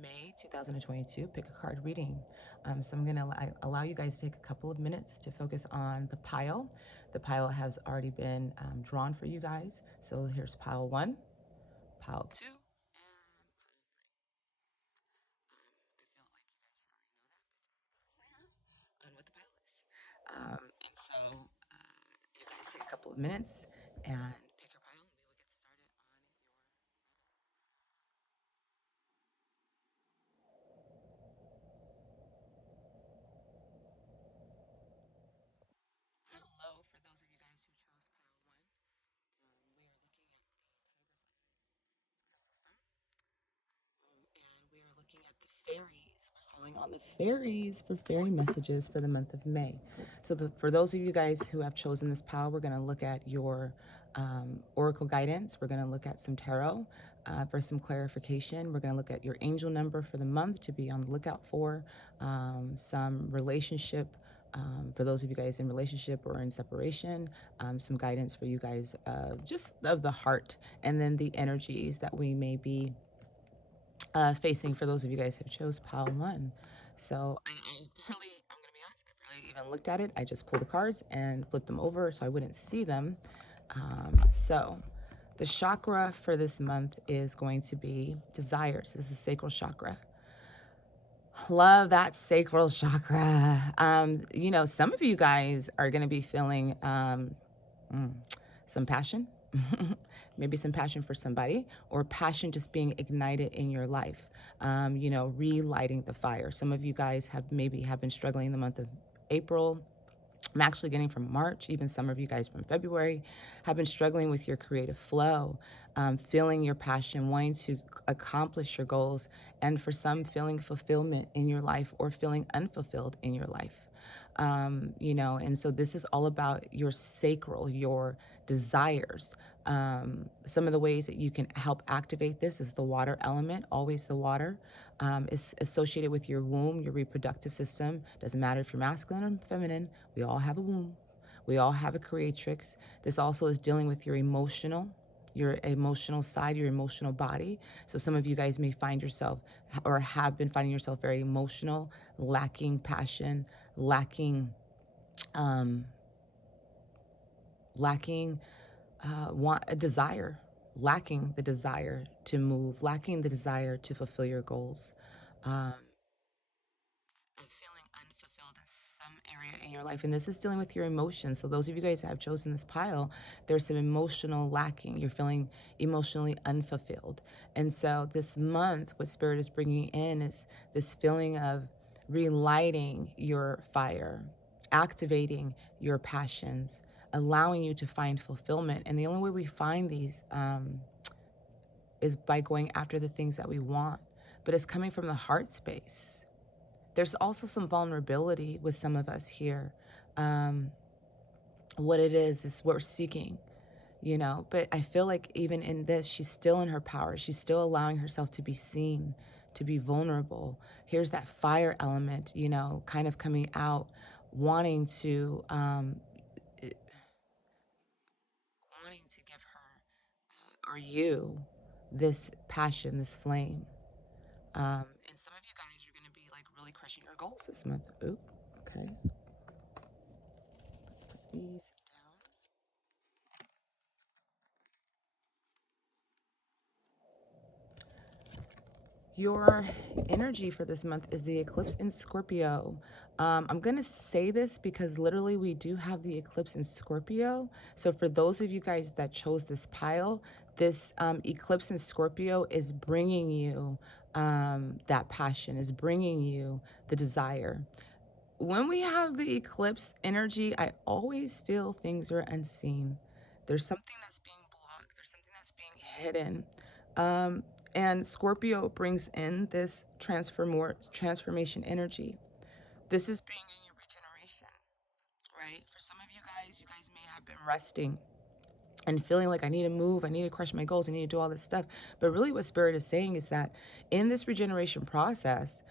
May 2022 pick a card reading. So I'm going to allow you guys to take a couple of minutes to focus on the pile. The pile has already been drawn for you guys. So here's pile 1, pile 2, and pile 3. I feel like you guys should already know that, but just to be clear on what the pile is. And so you guys take a couple of minutes and pick your pile, and we will get started on your hello. For those of you guys who chose pile 1, we are looking at the Tiger's Eye crystal stone. And we are looking at the fairies. We're calling on the fairies for fairy messages for the month of May. So, for those of you guys who have chosen this pile, we're going to look at your oracle guidance. We're going to look at some tarot for some clarification. We're going to look at your angel number for the month to be on the lookout for, some relationship. For those of you guys in relationship or in separation, some guidance for you guys, just of the heart, and then the energies that we may be facing for those of you guys who chose pile 1. So I'm going to be honest, I barely even looked at it. I just pulled the cards and flipped them over so I wouldn't see them. So the chakra for this month is going to be desires. This is sacral chakra. Love that sacral chakra. Some of you guys are going to be feeling some passion, maybe some passion for somebody, or passion just being ignited in your life, relighting the fire. Some of you guys have been struggling in the month of April. I'm actually getting from March, even some of you guys from February have been struggling with your creative flow, feeling your passion, wanting to accomplish your goals, and for some, feeling fulfillment in your life or feeling unfulfilled in your life. And so this is all about your sacral, your desires. Some of the ways that you can help activate this is the water element, always the water. Is associated with your womb, your reproductive system. Doesn't matter if you're masculine or feminine, we all have a womb. We all have a creatrix. This also is dealing with your emotional side, your emotional body. So some of you guys may find yourself or have been finding yourself very emotional, lacking passion, lacking a desire, lacking the desire to move, lacking the desire to fulfill your goals, and feeling unfulfilled in some area in your life. And this is dealing with your emotions. So those of you guys that have chosen this pile, there's some emotional lacking. You're feeling emotionally unfulfilled. And so this month, what Spirit is bringing in is this feeling of relighting your fire, activating your passions, allowing you to find fulfillment. And the only way we find these is by going after the things that we want. But it's coming from the heart space. There's also some vulnerability with some of us here. What it is we're seeking, but I feel like even in this, she's still in her power. She's still allowing herself to be seen, to be vulnerable. Here's that fire element, kind of coming out, wanting to give her or you this passion, this flame. And some of you guys are going to be like really crushing your goals this month. Ooh, okay. Put these down. Your energy for this month is the eclipse in Scorpio. I'm going to say this because literally we do have the eclipse in Scorpio. So for those of you guys that chose this pile, this eclipse in Scorpio is bringing you that passion, is bringing you the desire. When we have the eclipse energy, I always feel things are unseen. There's something that's being blocked. There's something that's being hidden. And Scorpio brings in this transformation energy. This is bringing you regeneration, right? For some of you guys may have been resting and feeling like I need to move, I need to crush my goals, I need to do all this stuff. But really what Spirit is saying is that in this regeneration process,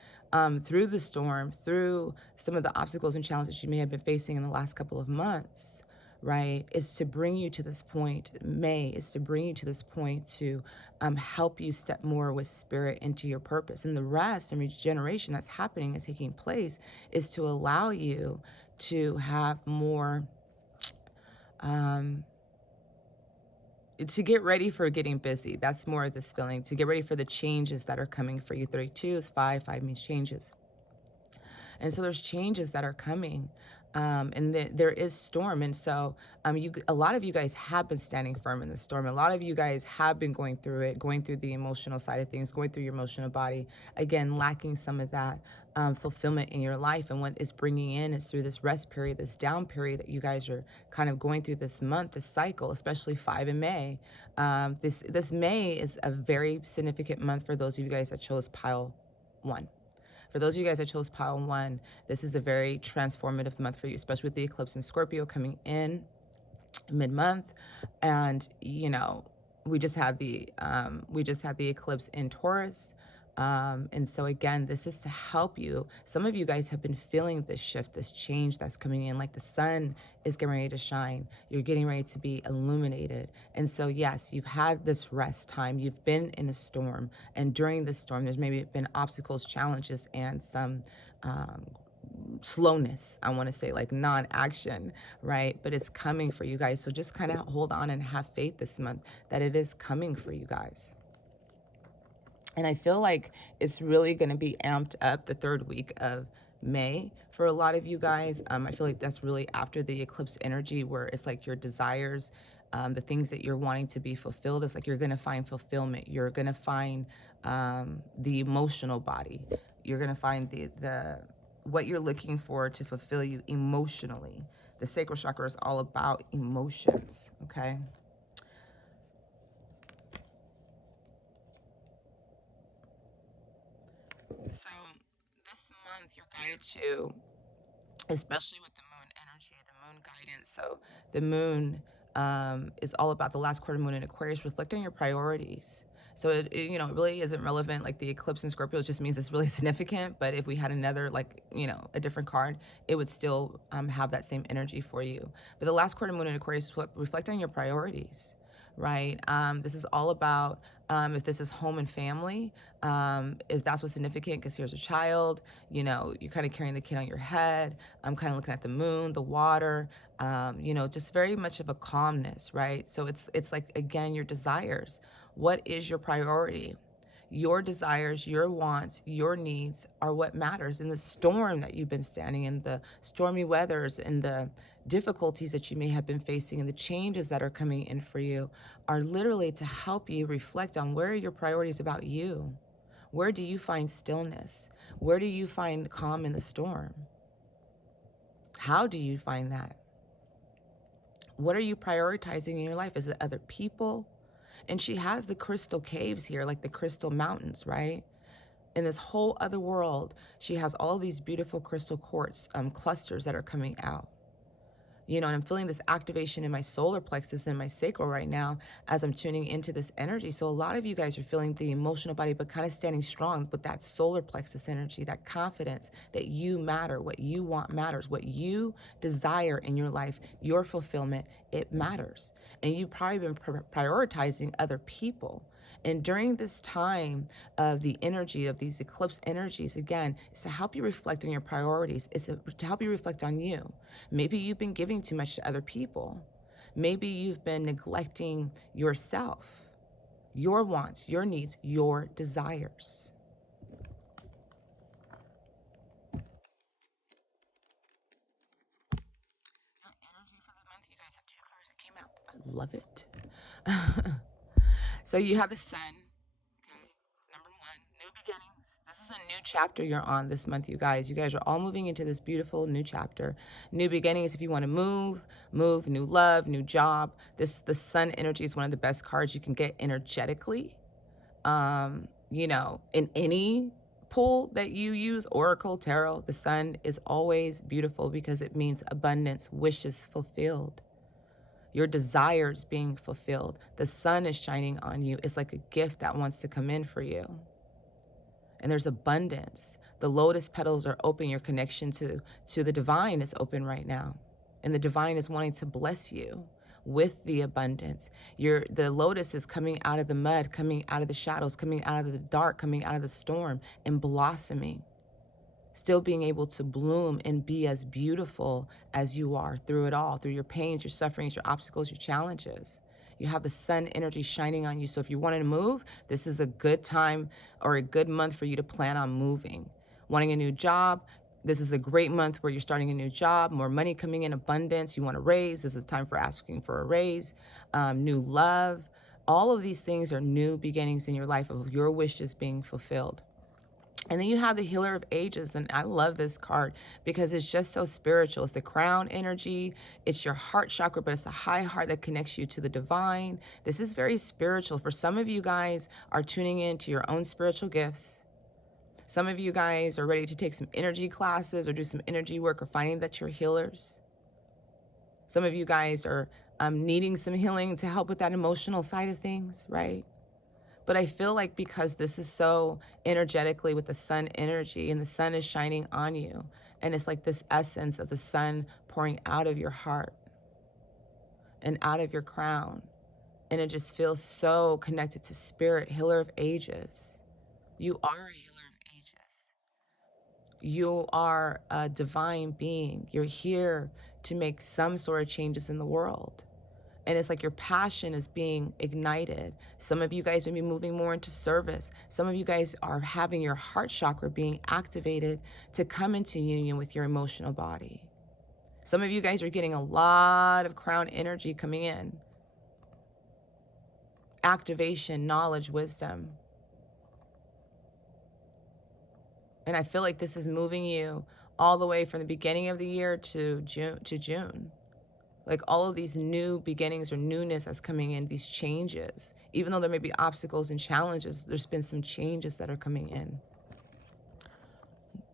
through the storm, through some of the obstacles and challenges you may have been facing in the last couple of months, right, is to bring you to this point. May is to bring you to this point to help you step more with spirit into your purpose. And the rest and regeneration that's happening and taking place is to allow you to have more, to get ready for getting busy. That's more of this feeling, to get ready for the changes that are coming for you. 32 is 5, 5 means changes. And so there's changes that are coming. And there is storm. And so a lot of you guys have been standing firm in the storm. A lot of you guys have been going through it, going through the emotional side of things, going through your emotional body, again, lacking some of that fulfillment in your life. And what it's bringing in is through this rest period, this down period that you guys are kind of going through this month, this cycle, especially 5 in May. This May is a very significant month for those of you guys that chose pile 1. For those of you guys that chose pile 1, this is a very transformative month for you, especially with the eclipse in Scorpio coming in mid-month. And you know, we just had the eclipse in Taurus. And so again, this is to help you. Some of you guys have been feeling this shift, this change that's coming in, like the sun is getting ready to shine. You're getting ready to be illuminated. And so yes, you've had this rest time. You've been in a storm. And during this storm, there's maybe been obstacles, challenges, and some slowness, I want to say, like non-action, right? But it's coming for you guys. So just kind of hold on and have faith this month that it is coming for you guys. And I feel like it's really going to be amped up the 3rd week of May for a lot of you guys. I feel like that's really after the eclipse energy, where it's like your desires, the things that you're wanting to be fulfilled. It's like you're going to find fulfillment. You're going to find the emotional body. You're going to find the what you're looking for to fulfill you emotionally. The sacral chakra is all about emotions, okay? So this month you're guided to, especially with the moon energy, the moon guidance. So the moon is all about the last quarter moon in Aquarius, reflecting your priorities. So you know, it really isn't relevant. Like the eclipse in Scorpio just means it's really significant. But if we had another, like, you know, a different card, it would still have that same energy for you. But the last quarter moon in Aquarius reflect on your priorities, right? This is all about if this is home and family, if that's what's significant, because here's a child, you know, you're kind of carrying the kid on your head. I'm kind of looking at the moon, the water, you know, just very much of a calmness, right? So it's like, again, your desires. What is your priority? Your desires, your wants, your needs are what matters. In the storm that you've been standing in, the stormy weathers and the difficulties that you may have been facing and the changes that are coming in for you are literally to help you reflect on where are your priorities about you. Where do you find stillness? Where do you find calm in the storm? How do you find that? What are you prioritizing in your life? Is it other people? And she has the crystal caves here, like the crystal mountains, right? In this whole other world, she has all these beautiful crystal quartz clusters that are coming out. You know, and I'm feeling this activation in my solar plexus and my sacral right now as I'm tuning into this energy. So a lot of you guys are feeling the emotional body, but kind of standing strong with that solar plexus energy, that confidence that you matter, what you want matters, what you desire in your life, your fulfillment, it matters. And you've probably been prioritizing other people. And during this time of the energy of these eclipse energies, again, it's to help you reflect on your priorities. It's to help you reflect on you. Maybe you've been giving too much to other people. Maybe you've been neglecting yourself, your wants, your needs, your desires. Energy for the month, you guys have 2 cards that came out. I love it. So you have the sun. Okay. Number 1, new beginnings. This is a new chapter you're on this month, you guys. You guys are all moving into this beautiful new chapter. New beginnings. If you want to move, new love, new job. The sun energy is one of the best cards you can get energetically. You know, in any pull that you use, Oracle, Tarot, the sun is always beautiful because it means abundance, wishes fulfilled. Your desires being fulfilled. The sun is shining on you. It's like a gift that wants to come in for you. And there's abundance. The lotus petals are open. Your connection to the divine is open right now. And the divine is wanting to bless you with the abundance. The lotus is coming out of the mud, coming out of the shadows, coming out of the dark, coming out of the storm, and blossoming. Still being able to bloom and be as beautiful as you are through it all, through your pains, your sufferings, your obstacles, your challenges. You have the sun energy shining on you. So if you wanted to move, this is a good time or a good month for you to plan on moving. Wanting a new job, this is a great month where you're starting a new job, more money coming in, abundance. You want a raise, this is time for asking for a raise. New love. All of these things are new beginnings in your life of your wishes being fulfilled. And then you have the Healer of Ages, and I love this card because it's just so spiritual. It's the crown energy. It's your heart chakra, but it's the high heart that connects you to the divine. This is very spiritual. For some of you guys are tuning into your own spiritual gifts. Some of you guys are ready to take some energy classes or do some energy work or finding that you're healers. Some of you guys are needing some healing to help with that emotional side of things, right? But I feel like because this is so energetically with the sun energy and the sun is shining on you, and it's like this essence of the sun pouring out of your heart and out of your crown. And it just feels so connected to spirit, Healer of Ages. You are a Healer of Ages. You are a divine being. You're here to make some sort of changes in the world. And it's like your passion is being ignited. Some of you guys may be moving more into service. Some of you guys are having your heart chakra being activated to come into union with your emotional body. Some of you guys are getting a lot of crown energy coming in. Activation, knowledge, wisdom. And I feel like this is moving you all the way from the beginning of the year to June. Like all of these new beginnings or newness that's coming in, these changes. Even though there may be obstacles and challenges, there's been some changes that are coming in.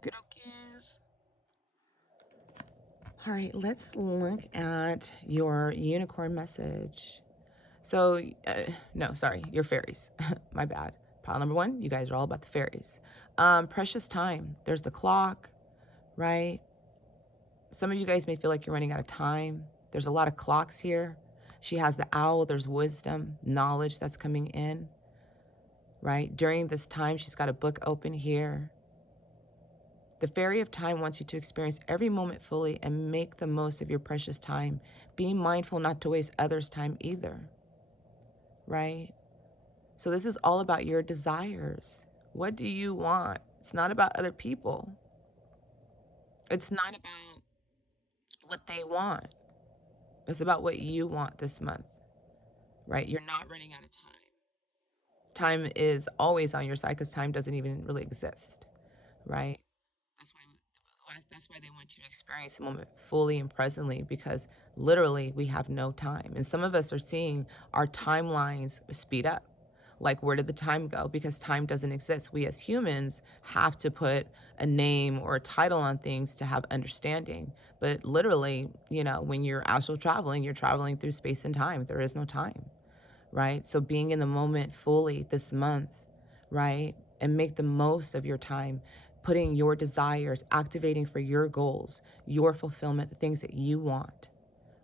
Good okey's. All right, let's look at your unicorn message. So, no, sorry, your fairies. My bad. Pile number one, you guys are all about the fairies. Precious time. There's the clock, right? Some of you guys may feel like you're running out of time. There's a lot of clocks here. She has the owl. There's wisdom, knowledge that's coming in, right? During this time, she's got a book open here. The Fairy of Time wants you to experience every moment fully and make the most of your precious time. Be mindful not to waste others' time either, right? So this is all about your desires. What do you want? It's not about other people. It's not about what they want. It's about what you want this month, right? You're not running out of time. Time is always on your side because time doesn't even really exist, right? That's why they want you to experience the moment fully and presently, because literally we have no time. And some of us are seeing our timelines speed up. Like, where did the time go? Because time doesn't exist. We as humans have to put a name or a title on things to have understanding. But literally, you know, when you're astral traveling, you're traveling through space and time. There is no time, right? So being in the moment fully this month, right? And make the most of your time, putting your desires, activating for your goals, your fulfillment, the things that you want,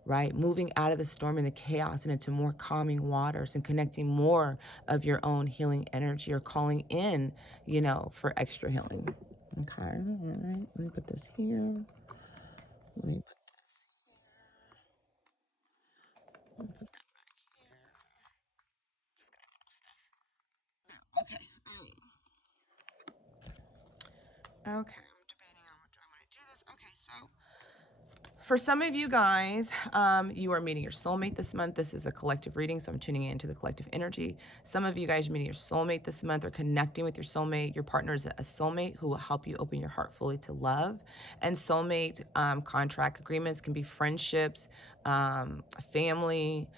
right? Moving out of the storm and the chaos and into more calming waters and connecting more of your own healing energy, or calling in, you know, for extra healing. Okay, all right, let me put this here. Let me put this here. Let me put that back here. Just gonna throw stuff. Okay, all right. Okay, I'm debating on what do I want to do this. Okay, so for some of you guys, you are meeting your soulmate this month. This is a collective reading, so I'm tuning into the collective energy. Some of you guys are meeting your soulmate this month, or connecting with your soulmate. Your partner is a soulmate who will help you open your heart fully to love. And soulmate contract agreements can be friendships, family,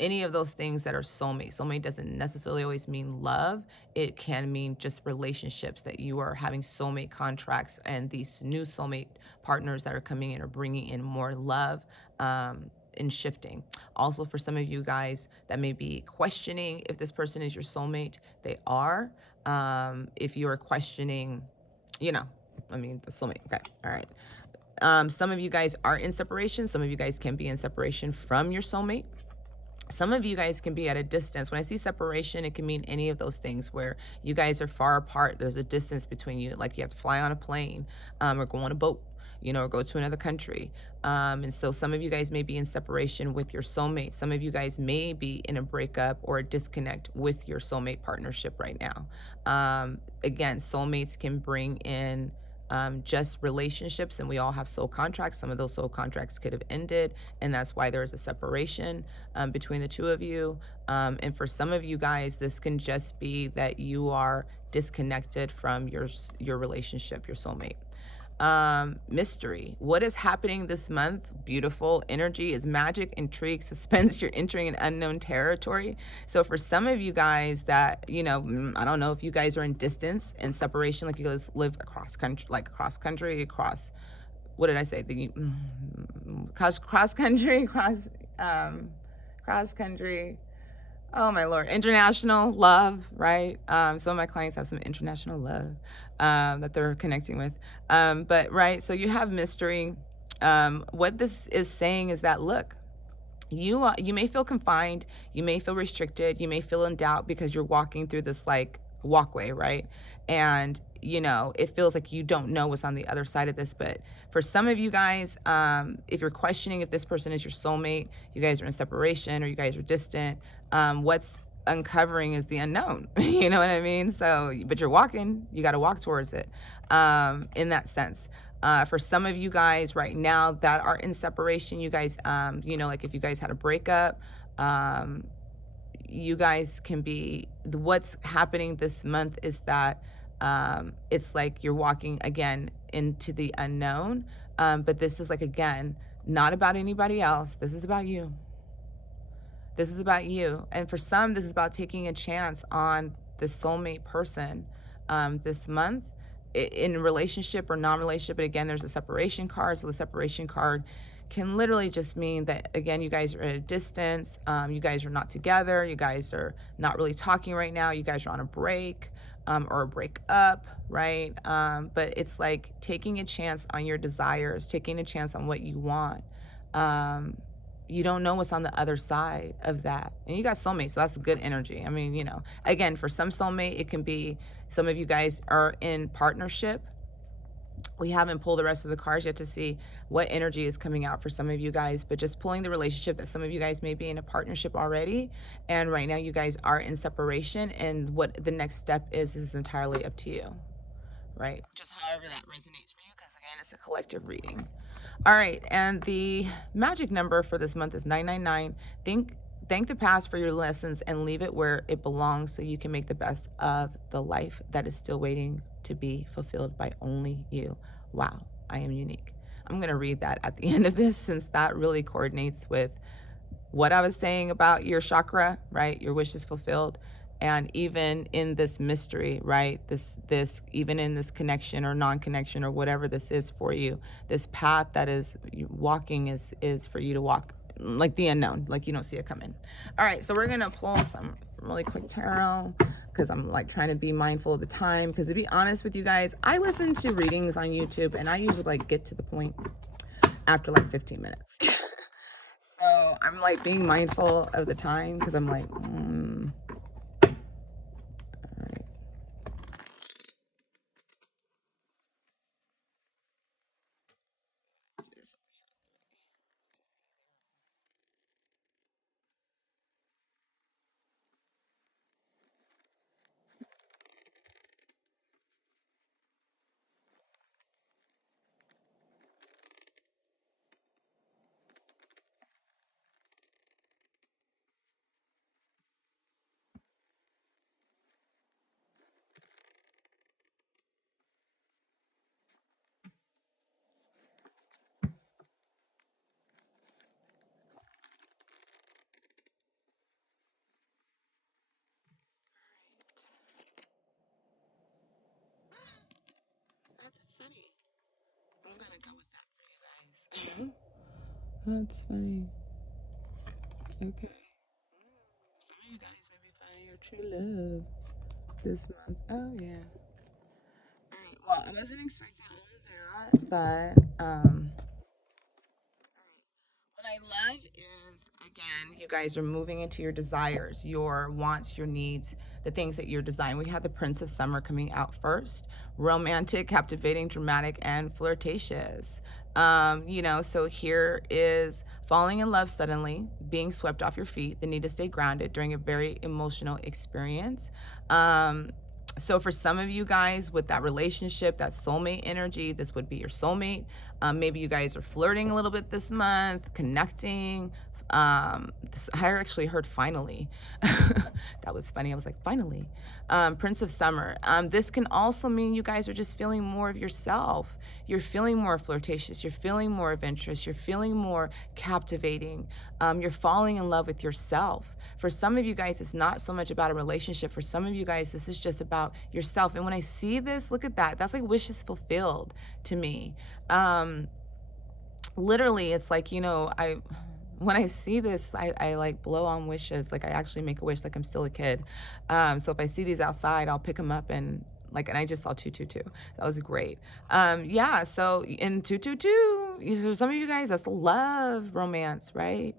any of those things that are soulmate. Soulmate doesn't necessarily always mean love. It can mean just relationships, that you are having soulmate contracts, and these new soulmate partners that are coming in are bringing in more love and shifting. Also, for some of you guys that may be questioning if this person is your soulmate, they are. If you're questioning, you know, I mean, the soulmate, okay, all right. Some of you guys are in separation. Some of you guys can be in separation from your soulmate. Some of you guys can be at a distance. When I see separation, it can mean any of those things where you guys are far apart. There's a distance between you, like you have to fly on a plane, or go on a boat, or go to another country. And so some of you guys may be in separation with your soulmate. Some of you guys may be in a breakup or a disconnect with your soulmate partnership right now. Again, soulmates can bring in just relationships, and we all have soul contracts. Some of those soul contracts could have ended, and that's why there's a separation between the two of you. And for some of you guys, this can just be that you are disconnected from your relationship, your soulmate. Mystery. What is happening this month? Beautiful energy is magic, intrigue, suspense. You're entering an unknown territory. So for some of you guys that, I don't know if you guys are in distance and separation, like you guys live across country, across, what did I say? Cross country. Oh my Lord, international love, right? Some of my clients have some international love that they're connecting with. But right, so you have mystery. What this is saying is that, look, you may feel confined, you may feel restricted, you may feel in doubt because you're walking through this like walkway, right? And it feels like you don't know what's on the other side of this. But for some of you guys, if you're questioning if this person is your soulmate, you guys are in separation or you guys are distant, what's uncovering is the unknown. You know what I mean? So, but you're walking, you got to walk towards it, in that sense. For some of you guys right now that are in separation, you guys, like if you guys had a breakup, you guys can be, what's happening this month is that it's like you're walking again into the unknown. But this is like, again, not about anybody else. This is about you. This is about you. And for some, this is about taking a chance on the soulmate person this month in relationship or non-relationship. But again, there's a separation card. So the separation card can literally just mean that, again, you guys are at a distance. You guys are not together. You guys are not really talking right now. You guys are on a break or a break up, right? But it's like taking a chance on your desires, taking a chance on what you want. You don't know what's on the other side of that. And you got soulmates, so that's good energy. I mean, again, for some soulmate, it can be some of you guys are in partnership. We haven't pulled the rest of the cards yet to see what energy is coming out for some of you guys, but just pulling the relationship that some of you guys may be in a partnership already. And right now you guys are in separation, and what the next step is entirely up to you, right? Just however that resonates for you, because again, it's a collective reading. All right, and the magic number for this month is 999. Thank the past for your lessons and leave it where it belongs so you can make the best of the life that is still waiting to be fulfilled by only you. Wow, I am unique. I'm going to read that at the end of this, since that really coordinates with what I was saying about your chakra, right? Your wish is fulfilled. And even in this mystery, right? This even in this connection or non-connection or whatever this is for you, this path that is walking is for you to walk like the unknown, like you don't see it coming. All right, so we're gonna pull some really quick tarot because I'm like trying to be mindful of the time. Because to be honest with you guys, I listen to readings on YouTube and I usually like get to the point after like 15 minutes. So I'm like being mindful of the time because I'm like, all right. That's funny. I'm gonna go with that for you guys. That's funny. Okay. Some of you guys may be finding your true love this month. Oh yeah. Alright, well, I wasn't expecting all of that, but love is, again, you guys are moving into your desires, your wants, your needs, the things that you're desiring. We have the Prince of Summer coming out first. Romantic, captivating, dramatic, and flirtatious. You know, so here is falling in love suddenly, being swept off your feet, the need to stay grounded during a very emotional experience. So for some of you guys with that relationship, that soulmate energy, this would be your soulmate. Maybe you guys are flirting a little bit this month, connecting. I actually heard finally. That was funny. I was like, finally. Prince of Summer. This can also mean you guys are just feeling more of yourself. You're feeling more flirtatious. You're feeling more adventurous. You're feeling more captivating. You're falling in love with yourself. For some of you guys, it's not so much about a relationship. For some of you guys, this is just about yourself. And when I see this, look at that. That's like wishes fulfilled to me. Literally, it's like, you know, when I see this, I like blow on wishes. Like I actually make a wish like I'm still a kid. So if I see these outside, I'll pick them up and I just saw 222. That was great. Yeah. So in 222, so some of you guys, that's love romance, right?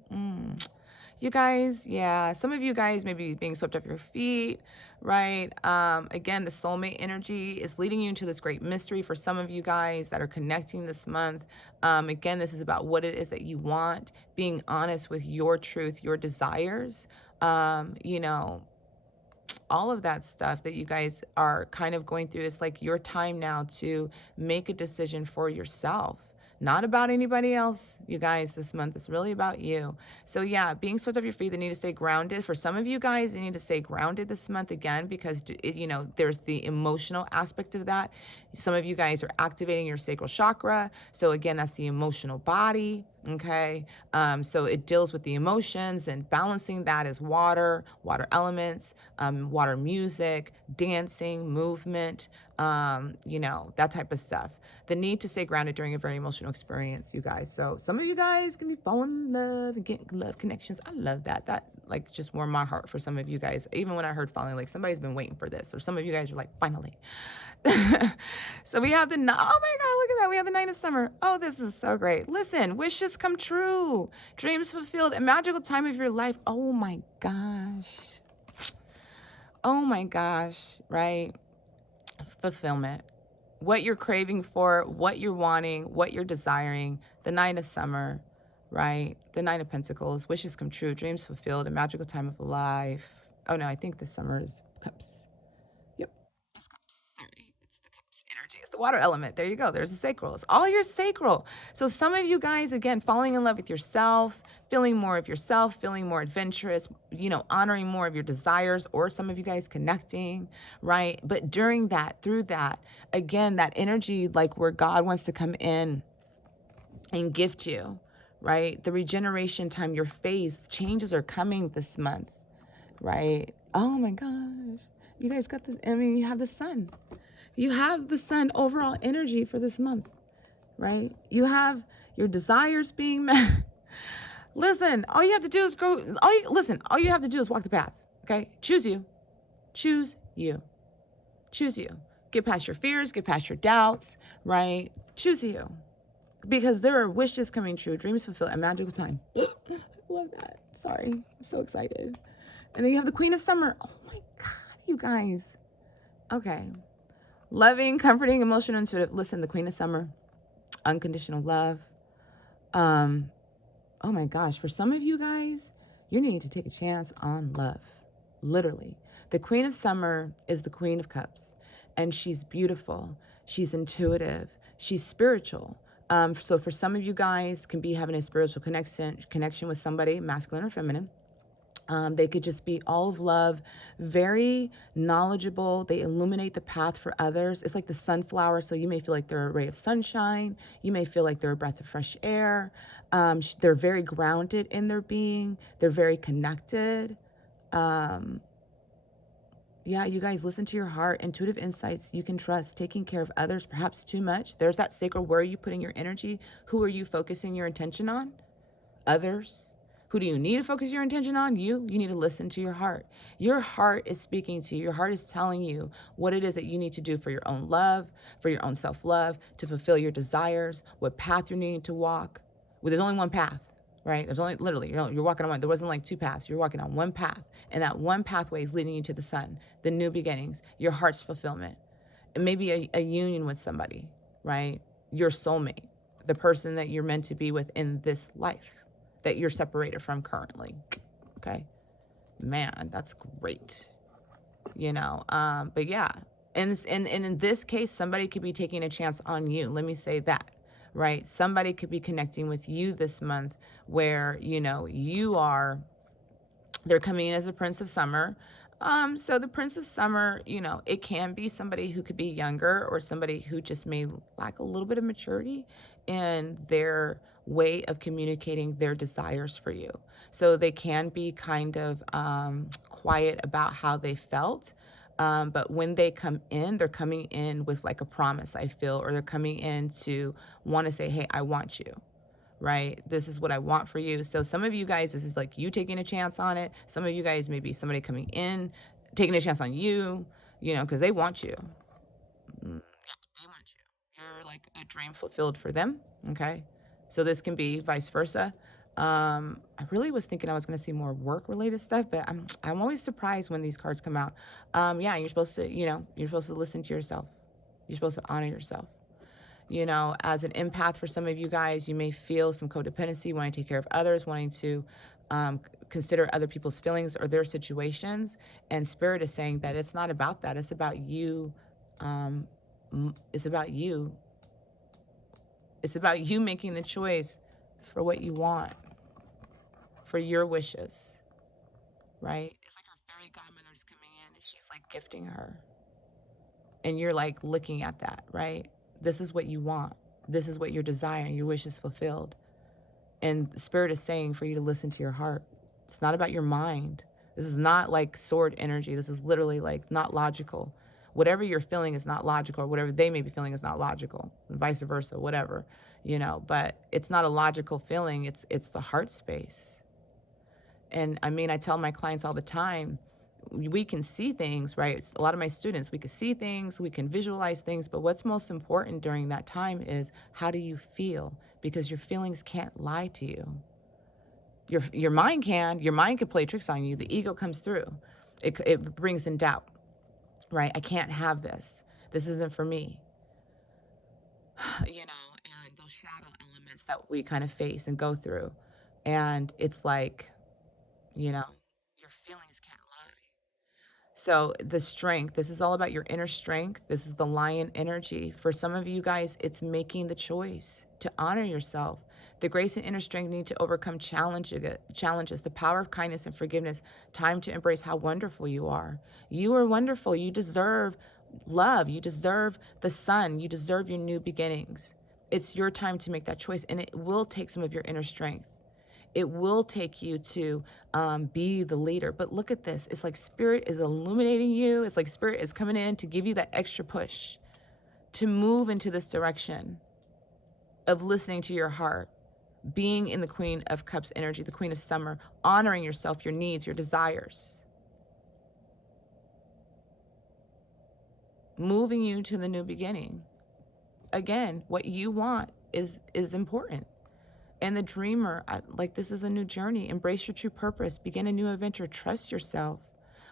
You guys, yeah, some of you guys may be being swept off your feet, right? Again, the soulmate energy is leading you into this great mystery for some of you guys that are connecting this month. Again, this is about what it is that you want, being honest with your truth, your desires, you know, all of that stuff that you guys are kind of going through. It's like your time now to make a decision for yourself. Not about anybody else, you guys, this month. It's really about you. So yeah, being swept off your feet, they need to stay grounded. For some of you guys, they need to stay grounded this month again, because, you know, there's the emotional aspect of that. Some of you guys are activating your sacral chakra. So again, that's the emotional body. Okay. So it deals with the emotions, and balancing that is water elements, water music, dancing, movement, you know, that type of stuff. The need to stay grounded during a very emotional experience, you guys. So some of you guys can be falling in love and getting love connections. I love that. That like just warmed my heart for some of you guys. Even when I heard finally, like somebody's been waiting for this, or some of you guys are like, finally. So we have oh my God, look at that. We have the Night of Summer. Oh, this is so great. Listen, wishes come true, dreams fulfilled, a magical time of your life. Oh my gosh. Oh my gosh, right? Fulfillment. What you're craving for, what you're wanting, what you're desiring, the Night of Summer, right? The Nine of Pentacles, wishes come true, dreams fulfilled, a magical time of life. Oh no, I think the Summer is Cups. Yep, it's Cups. Sorry, it's the Cups energy. It's the water element. There you go. There's the sacral. It's all your sacral. So some of you guys, again, falling in love with yourself, feeling more of yourself, feeling more adventurous, you know, honoring more of your desires, or some of you guys connecting, right? But during that, through that, again, that energy, like where God wants to come in and gift you, right? The regeneration time, your phase changes are coming this month, right? Oh my gosh. You guys got this. I mean, you have the sun. You have the sun overall energy for this month, right? You have your desires being met. Listen, all you have to do is all you have to do is walk the path, okay? Choose you. Choose you. Choose you. Get past your fears, get past your doubts, right? Choose you. Because there are wishes coming true, dreams fulfilled, a magical time. I love that. Sorry. I'm so excited. And then you have the Queen of Summer. Oh my God, you guys. Okay. Loving, comforting, emotional, intuitive. Listen, the Queen of Summer, unconditional love. Oh my gosh, for some of you guys, you need to take a chance on love. Literally. The Queen of Summer is the Queen of Cups, and she's beautiful. She's intuitive. She's spiritual. So for some of you guys, can be having a spiritual connection with somebody, masculine or feminine. They could just be all of love, very knowledgeable. They illuminate the path for others. It's like the sunflower. So you may feel like they're a ray of sunshine. You may feel like they're a breath of fresh air. They're very grounded in their being. They're very connected. Yeah, you guys, listen to your heart. Intuitive insights you can trust. Taking care of others, perhaps too much. There's that sacred. Where are you putting your energy? Who are you focusing your attention on? Others. Who do you need to focus your attention on? You need to listen to your heart. Your heart is speaking to you. Your heart is telling you what it is that you need to do for your own love, for your own self-love, to fulfill your desires, what path you're needing to walk. Well, there's only one path, right? There's only literally, you're walking on one. There wasn't like two paths. You're walking on one path, and that one pathway is leading you to the sun, the new beginnings, your heart's fulfillment, and maybe a union with somebody, right? Your soulmate, the person that you're meant to be with in this life that you're separated from currently. Okay, man, that's great. But yeah, and in this case, somebody could be taking a chance on you. Let me say that, right? Somebody could be connecting with you this month where, you are, they're coming in as a Prince of Summer. So the Prince of Summer, it can be somebody who could be younger or somebody who just may lack a little bit of maturity in their way of communicating their desires for you. So they can be kind of quiet about how they felt. But when they come in, they're coming in with like a promise, I feel, or they're coming in to want to say, hey, I want you, right? This is what I want for you. So some of you guys, this is like you taking a chance on it. Some of you guys, maybe somebody coming in, taking a chance on you, because they want you. Yeah, they want you. You're like a dream fulfilled for them. Okay. So this can be vice versa. I really was thinking I was going to see more work related stuff, but I'm always surprised when these cards come out. Yeah, you're supposed to, you're supposed to listen to yourself. You're supposed to honor yourself. As an empath, for some of you guys, you may feel some codependency, wanting to take care of others, wanting to consider other people's feelings or their situations. And Spirit is saying that it's not about that. It's about you. It's about you. It's about you making the choice for what you want, for your wishes, right? It's like her fairy godmother's coming in and she's like gifting her. And you're like looking at that, right? This is what you want. This is what you're desiring. Your wish is fulfilled. And Spirit is saying for you to listen to your heart. It's not about your mind. This is not like sword energy. This is literally like not logical. Whatever you're feeling is not logical, or whatever they may be feeling is not logical, and vice versa, whatever, but it's not a logical feeling. It's the heart space. And I mean, I tell my clients all the time, we can see things, right? A lot of my students, we can see things, we can visualize things, but what's most important during that time is how do you feel? Because your feelings can't lie to you. Your mind can. Your mind can play tricks on you. The ego comes through. It brings in doubt, right? I can't have this. This isn't for me. And those shadow elements that we kind of face and go through. And it's like, your feelings can't lie. So the strength, this is all about your inner strength. This is the lion energy. For some of you guys, it's making the choice to honor yourself. The grace and inner strength need to overcome challenges, the power of kindness and forgiveness, time to embrace how wonderful you are. You are wonderful. You deserve love. You deserve the sun. You deserve your new beginnings. It's your time to make that choice, and it will take some of your inner strength. It will take you to be the leader. But look at this. It's like Spirit is illuminating you. It's like Spirit is coming in to give you that extra push to move into this direction of listening to your heart, being in the Queen of Cups energy, the Queen of Summer, honoring yourself, your needs, your desires, moving you to the new beginning. Again, what you want is important. And the dreamer, this is a new journey. Embrace your true purpose. Begin a new adventure. Trust yourself.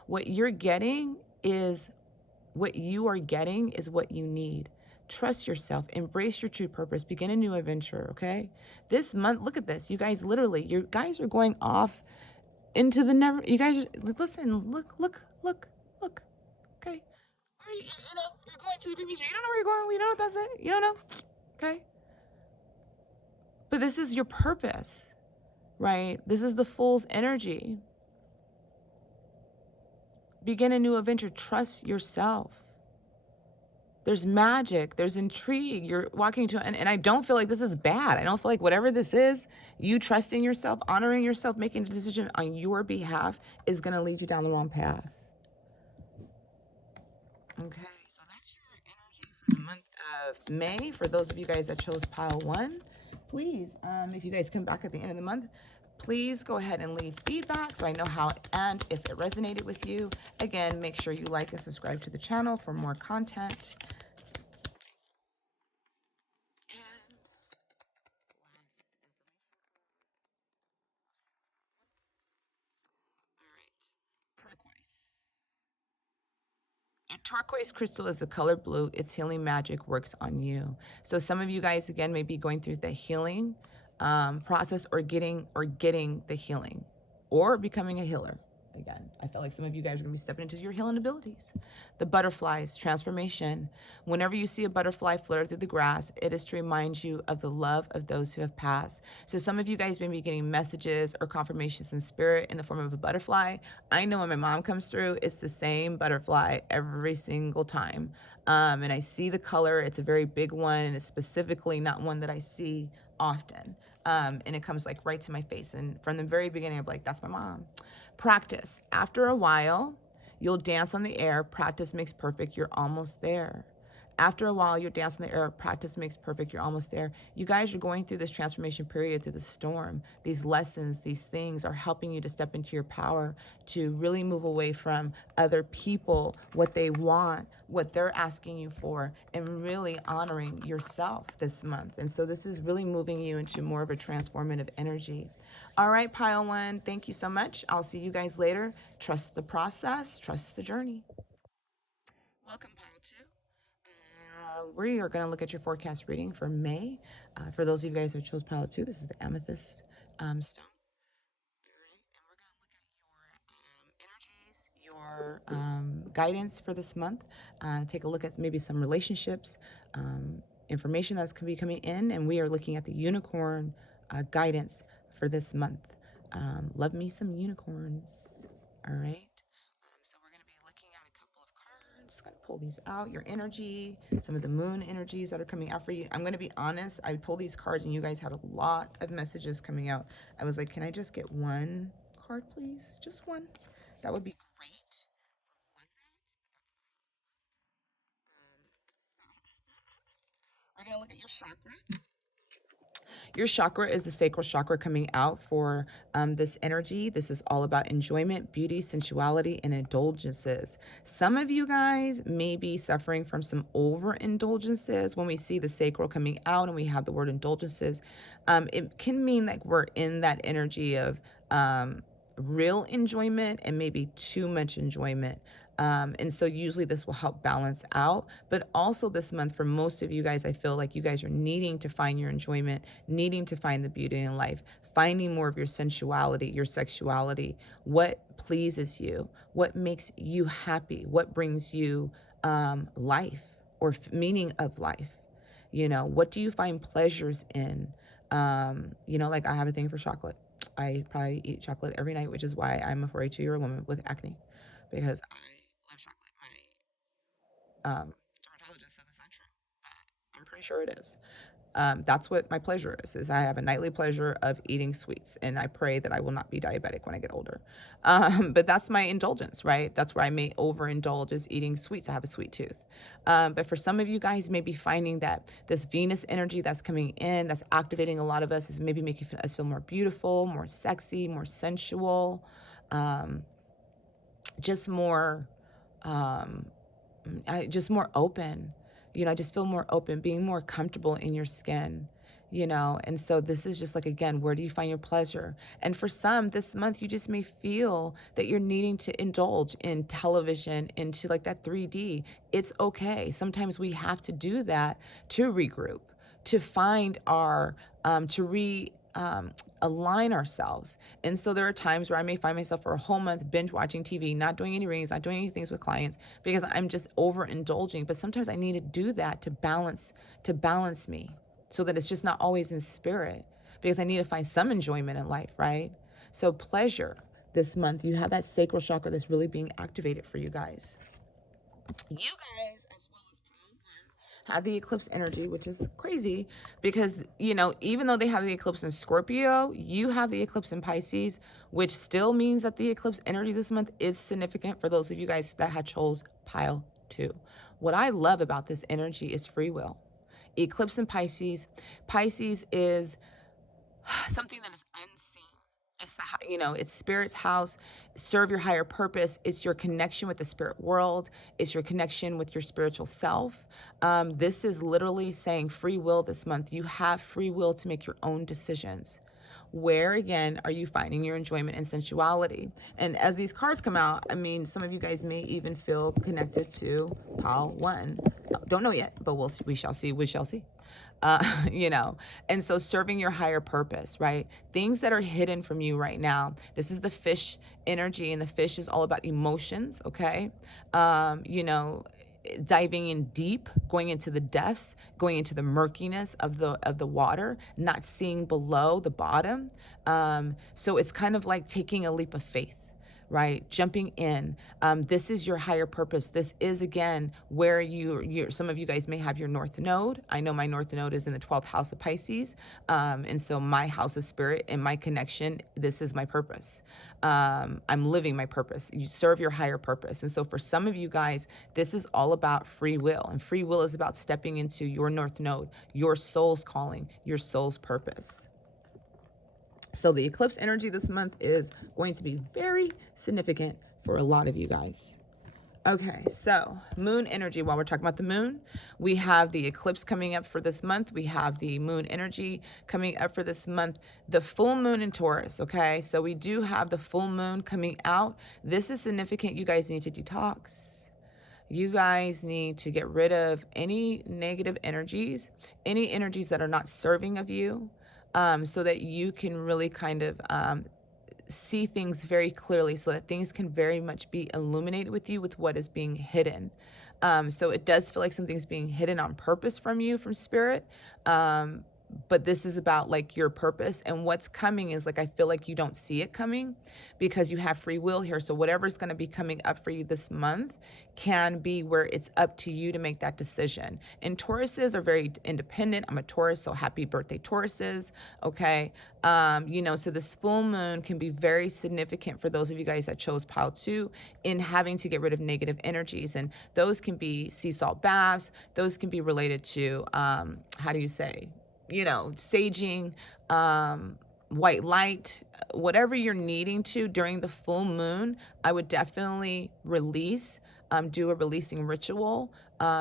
What you are getting is what you need. Trust yourself. Embrace your true purpose. Begin a new adventure, okay? This month, look at this. You guys, literally, you guys are going off into the never. You guys, listen, look, okay? You're going to the Green Mystery. You don't know where you're going. You don't know what that's it. You don't know, okay? But this is your purpose. Right? This is the Fool's energy. Begin a new adventure. Trust yourself. There's magic. There's intrigue. You're walking to, and I don't feel like this is bad. I don't feel like whatever this is, you trusting yourself, honoring yourself, making a decision on your behalf is going to lead you down the wrong path. Okay, so that's your energy for the month of May. For those of you guys that chose pile 1, please, if you guys come back at the end of the month, please go ahead and leave feedback so I know how and if it resonated with you. Again, make sure you like and subscribe to the channel for more content. And Turquoise crystal is the color blue. Its healing magic works on you. So some of you guys, again, may be going through the healing process, or getting the healing, or becoming a healer. Again, I feel like some of you guys are going to be stepping into your healing abilities. The butterflies, transformation. Whenever you see a butterfly flutter through the grass, it is to remind you of the love of those who have passed. So some of you guys may be getting messages or confirmations in spirit in the form of a butterfly. I know when my mom comes through, it's the same butterfly every single time. And I see the color. It's a very big one, and it's specifically not one that I see often. And it comes like right to my face. And from the very beginning, I'm like, that's my mom. Practice. After a while, you'll dance on the air. Practice makes perfect. You're almost there. After a while, you're dancing in the air. Practice makes perfect. You're almost there. You guys are going through this transformation period, through the storm. These lessons, these things are helping you to step into your power, to really move away from other people, what they want, what they're asking you for, and really honoring yourself this month. And so this is really moving you into more of a transformative energy. All right, pile one, thank you so much. I'll see you guys later. Trust the process, trust the journey. Welcome, pile two. We are going to look at your forecast reading for May. For those of you guys who chose pile two, this is the amethyst stone. All right, and we're going to look at your energies, your guidance for this month. Take a look at maybe some relationships, information that's going to be coming in, and we are looking at the unicorn guidance for this month. Love me some unicorns. All right. So we're going to be looking at a couple of cards. Got to pull these out. Your energy, some of the moon energies that are coming out for you. I'm going to be honest. I pulled these cards, and you guys had a lot of messages coming out. I was like, can I just get one card, please? Just one. That would be great. We're going to look at your chakra. Your chakra is the sacral chakra coming out for this energy. This is all about enjoyment, beauty, sensuality, and indulgences. Some of you guys may be suffering from some overindulgences. When we see the sacral coming out and we have the word indulgences, it can mean like we're in that energy of real enjoyment and maybe too much enjoyment. And so usually this will help balance out. But also this month, for most of you guys, I feel like you guys are needing to find your enjoyment, needing to find the beauty in life, finding more of your sensuality, your sexuality, what pleases you, what makes you happy, what brings you life or meaning of life. You know, what do you find pleasures in? You know, like I have a thing for chocolate. I probably eat chocolate every night, which is why I'm a 42-year-old woman with acne, because I love chocolate. My dermatologist said that's not true, but I'm pretty sure it is. That's what my pleasure is I have a nightly pleasure of eating sweets, and I pray that I will not be diabetic when I get older. But that's my indulgence, right? That's where I may overindulge, is eating sweets. I have a sweet tooth. But for some of you guys, may be finding that this Venus energy that's coming in, that's activating a lot of us, is maybe making us feel more beautiful, more sexy, more sensual, just more just more open. You know, I just feel more open, being more comfortable in your skin, you know. And so this is just like, again, where do you find your pleasure? And for some, this month, you just may feel that you're needing to indulge in television, into like that 3D. It's okay. Sometimes we have to do that to regroup, to find our, align ourselves. And so there are times where I may find myself for a whole month binge watching TV, not doing any readings, not doing any things with clients, because I'm just overindulging. But sometimes I need to do that to balance me, so that it's just not always in spirit, because I need to find some enjoyment in life, right? So pleasure this month, you have that sacral chakra that's really being activated for you guys. You guys, as well as have the eclipse energy, which is crazy because, you know, even though they have the eclipse in Scorpio, you have the eclipse in Pisces, which still means that the eclipse energy this month is significant for those of you guys that had chose pile 2. What I love about this energy is free will. Eclipse in Pisces. Pisces is something that is unseen. It's the, you know, it's spirit's house. Serve your higher purpose. It's your connection with the spirit world. It's your connection with your spiritual self. This is literally saying free will this month. You have free will to make your own decisions. Where, again, are you finding your enjoyment and sensuality? And as these cards come out, I mean, some of you guys may even feel connected to pile one. Don't know yet, but we shall see. We shall see. You know, and so serving your higher purpose, right? Things that are hidden from you right now. This is the fish energy, and the fish is all about emotions, okay? You know, diving in deep, going into the depths, going into the murkiness of the water, not seeing below the bottom. So it's kind of like taking a leap of faith, right? Jumping in. This is your higher purpose. This is, again, where some of you guys may have your North Node. I know my North Node is in the 12th house of Pisces. And so my house of spirit and my connection, this is my purpose. I'm living my purpose. You serve your higher purpose. And so for some of you guys, this is all about free will. And free will is about stepping into your North Node, your soul's calling, your soul's purpose. So the eclipse energy this month is going to be very significant for a lot of you guys. Okay, so moon energy. While we're talking about the moon, we have the eclipse coming up for this month. We have the moon energy coming up for this month. The full moon in Taurus, okay? So we do have the full moon coming out. This is significant. You guys need to detox. You guys need to get rid of any negative energies, any energies that are not serving of you, so that you can really kind of see things very clearly, so that things can very much be illuminated with you with what is being hidden. So it does feel like something's being hidden on purpose from you, from spirit. But this is about like your purpose, and what's coming is like, I feel like you don't see it coming because you have free will here. So whatever's going to be coming up for you this month can be where it's up to you to make that decision. And Tauruses are very independent. I'm a Taurus, so happy birthday Tauruses. Okay. You know, so this full moon can be very significant for those of you guys that chose pile 2 in having to get rid of negative energies. And those can be sea salt baths. Those can be related to, how do you say, you know, saging, white light, whatever you're needing to during the full moon. I would definitely release, do a releasing ritual,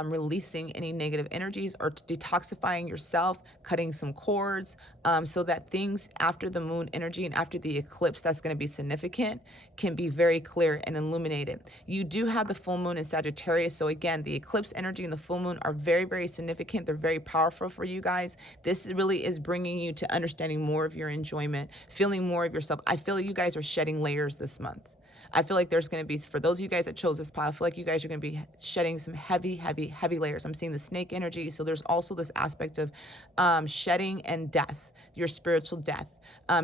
releasing any negative energies, or detoxifying yourself, cutting some cords, so that things after the moon energy and after the eclipse that's going to be significant can be very clear and illuminated. You do have the full moon in Sagittarius. So again, the eclipse energy and the full moon are very, very significant. They're very powerful for you guys. This really is bringing you to understanding more of your enjoyment, feeling more of yourself. I feel you guys are shedding layers this month. I feel like there's going to be, for those of you guys that chose this pile, I feel like you guys are going to be shedding some heavy, heavy, heavy layers. I'm seeing the snake energy. So there's also this aspect of shedding and death, your spiritual death,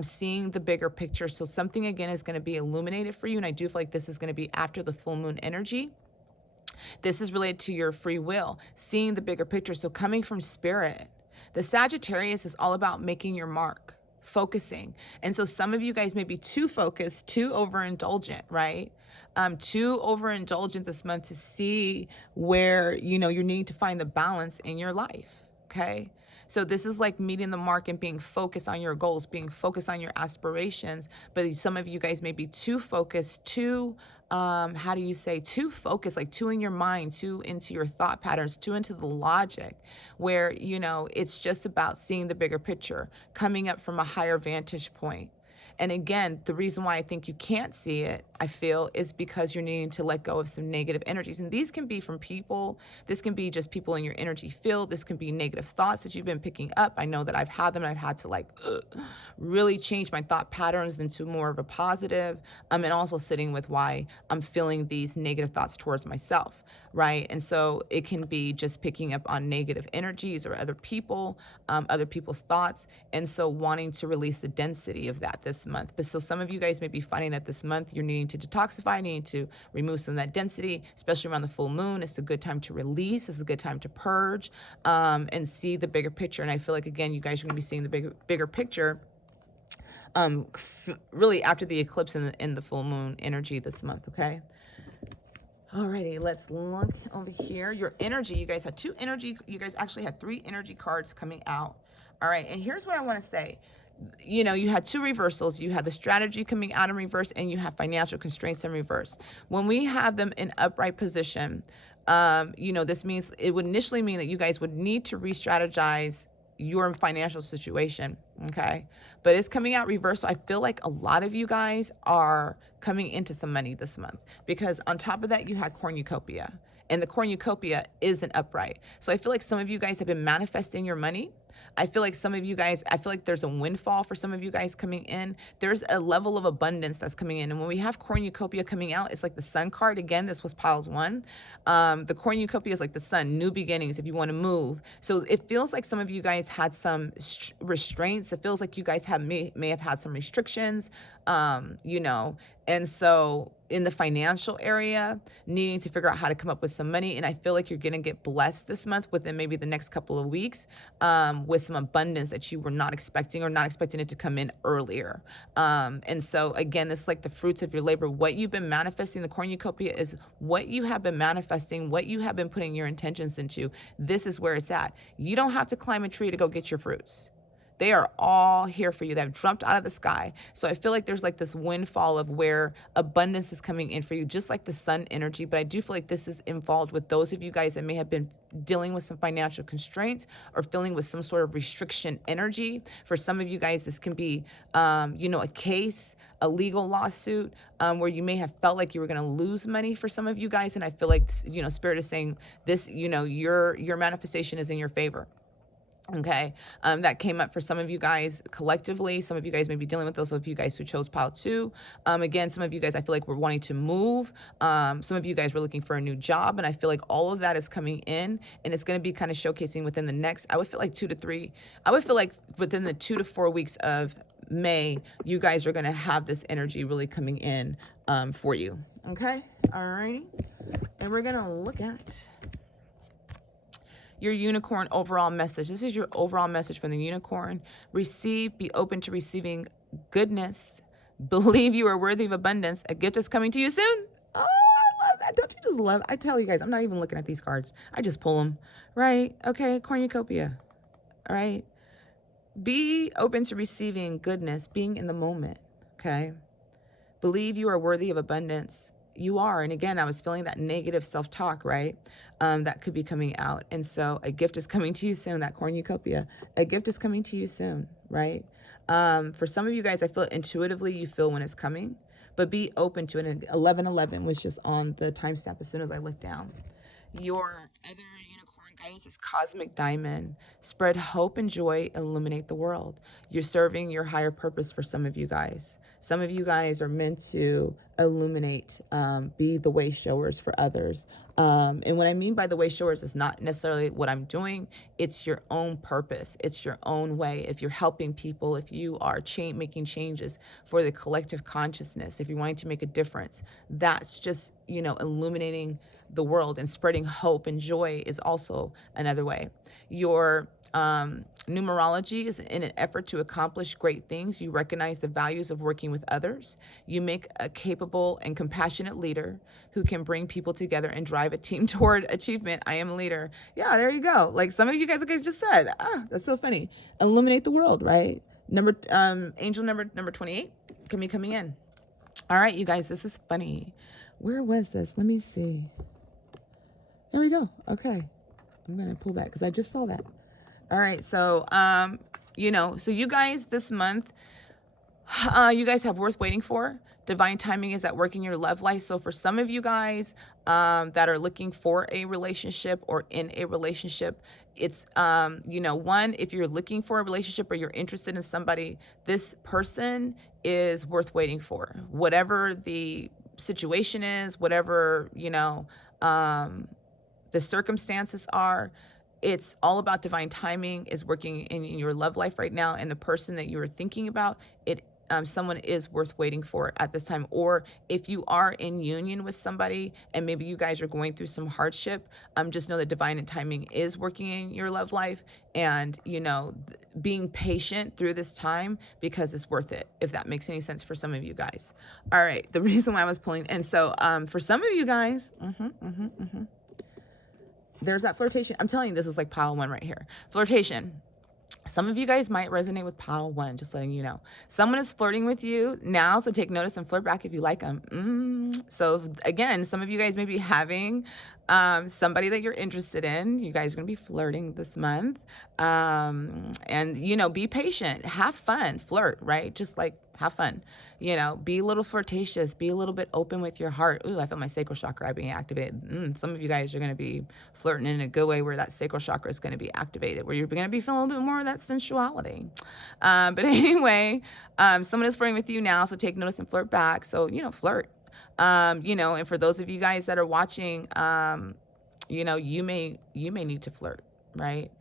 seeing the bigger picture. So something, again, is going to be illuminated for you. And I do feel like this is going to be after the full moon energy. This is related to your free will, seeing the bigger picture. So coming from spirit, the Sagittarius is all about making your mark, focusing. And so some of you guys may be too focused, too overindulgent, right? Too overindulgent this month to see where, you know, you're needing to find the balance in your life. Okay. So this is like meeting the mark and being focused on your goals, being focused on your aspirations. But some of you guys may be too focused, too, how do you say, too focused, like too in your mind, too into your thought patterns, too into the logic, where, you know, it's just about seeing the bigger picture, coming up from a higher vantage point. And again, the reason why I think you can't see it, I feel, is because you're needing to let go of some negative energies. And these can be from people. This can be just people in your energy field. This can be negative thoughts that you've been picking up. I know that I've had them. I've had to like really change my thought patterns into more of a positive. And also sitting with why I'm feeling these negative thoughts towards myself, right? And so it can be just picking up on negative energies or other people, other people's thoughts. And so wanting to release the density of that this month. But so some of you guys may be finding that this month you're needing to detoxify, needing to remove some of that density, especially around the full moon. It's a good time to release. It's a good time to purge, and see the bigger picture. And I feel like, again, you guys are going to be seeing the bigger picture really after the eclipse and the full moon energy this month. Okay. Alrighty, let's look over here. Your energy, you guys had two energy, you guys actually had 3 energy cards coming out. All right, and here's what I want to say. You know, you had 2 reversals. You had the strategy coming out in reverse, and you have financial constraints in reverse. When we have them in upright position, you know, this means, it would initially mean that you guys would need to re-strategize your financial situation, okay? But it's coming out reverse. So I feel like a lot of you guys are coming into some money this month, because on top of that, you had cornucopia, and the cornucopia isn't upright. So I feel like some of you guys have been manifesting your money. I feel like some of you guys, I feel like there's a windfall for some of you guys coming in. There's a level of abundance that's coming in. And when we have cornucopia coming out, it's like the sun card. Again, this was piles 1. The cornucopia is like the sun, new beginnings, if you want to move. So it feels like some of you guys had some restraints. It feels like you guys may have had some restrictions, you know, and so in the financial area, needing to figure out how to come up with some money. And I feel like you're going to get blessed this month within maybe the next couple of weeks, with some abundance that you were not expecting, or not expecting it to come in earlier. And so again, this is like the fruits of your labor. What you've been manifesting, the cornucopia is what you have been manifesting, what you have been putting your intentions into. This is where it's at. You don't have to climb a tree to go get your fruits. They are all here for you. They've dropped out of the sky. So I feel like there's like this windfall of where abundance is coming in for you, just like the sun energy. But I do feel like this is involved with those of you guys that may have been dealing with some financial constraints, or feeling with some sort of restriction energy. For some of you guys, this can be, you know, a case, a legal lawsuit, where you may have felt like you were going to lose money for some of you guys. And I feel like, you know, Spirit is saying this, you know, your manifestation is in your favor. Okay, that came up for some of you guys collectively. Some of you guys may be dealing with those of you guys who chose pile 2. Again, some of you guys, I feel like, were wanting to move. Some of you guys were looking for a new job, and I feel like all of that is coming in, and it's going to be kind of showcasing within the next, I would feel like 2 to 3, I would feel like within the 2 to 4 weeks of May, you guys are going to have this energy really coming in for you. Okay, all righty, and we're going to look at your unicorn overall message. This is your overall message from the unicorn. Receive, be open to receiving goodness. Believe you are worthy of abundance. A gift is coming to you soon. Oh, I love that. Don't you just love it? I tell you guys, I'm not even looking at these cards. I just pull them, right? Okay, cornucopia, all right? Be open to receiving goodness, being in the moment, okay? Believe you are worthy of abundance. You are. And again, I was feeling that negative self-talk, right? That could be coming out. And so a gift is coming to you soon, that cornucopia. A gift is coming to you soon, right? For some of you guys, I feel intuitively you feel when it's coming, but be open to it. And 1111 was just on the timestamp as soon as I looked down. Your other unicorn guidance is cosmic diamond. Spread hope and joy, illuminate the world. You're serving your higher purpose for some of you guys. Some of you guys are meant to illuminate, be the way showers for others. And what I mean by the way showers is not necessarily what I'm doing. It's your own purpose. It's your own way. If you're helping people, if you are making changes for the collective consciousness, if you're wanting to make a difference, that's just, you know, illuminating the world, and spreading hope and joy is also another way. Your numerology is in an effort to accomplish great things. You recognize the values of working with others. You make a capable and compassionate leader who can bring people together and drive a team toward achievement. I am a leader. Yeah, there you go. Like some of you guys just said, that's so funny. Illuminate the world, right? Angel number 28 can be coming in. All right, you guys, this is funny. Where was this? Let me see. There we go. Okay. I'm going to pull that because I just saw that. All right. So, you know, so you guys this month, you guys have worth waiting for. Divine timing is at work in your love life. So for some of you guys that are looking for a relationship or in a relationship, it's, you know, one, if you're looking for a relationship or you're interested in somebody, this person is worth waiting for. Whatever the situation is, whatever, you know, the circumstances are, it's all about divine timing is working in your love life right now. And the person that you are thinking about, someone is worth waiting for at this time. Or if you are in union with somebody and maybe you guys are going through some hardship, just know that divine timing is working in your love life, and, you know, being patient through this time because it's worth it, if that makes any sense for some of you guys. All right. The reason why I was pulling. And so for some of you guys, there's that flirtation. I'm telling you, this is like pile 1 right here. Flirtation. Some of you guys might resonate with pile one, just letting you know. Someone is flirting with you now, so take notice and flirt back if you like them. So again, some of you guys may be having somebody that you're interested in. You guys are going to be flirting this month. And, you know, be patient, have fun, flirt, right? Just like have fun, you know, be a little flirtatious, be a little bit open with your heart. Ooh, I feel my sacral chakra being activated. Some of you guys are going to be flirting in a good way where that sacral chakra is going to be activated, where you're going to be feeling a little bit more of that sensuality. But anyway, someone is flirting with you now, so take notice and flirt back. So, you know, flirt. You know, and for those of you guys that are watching, you know, you may need to flirt, right?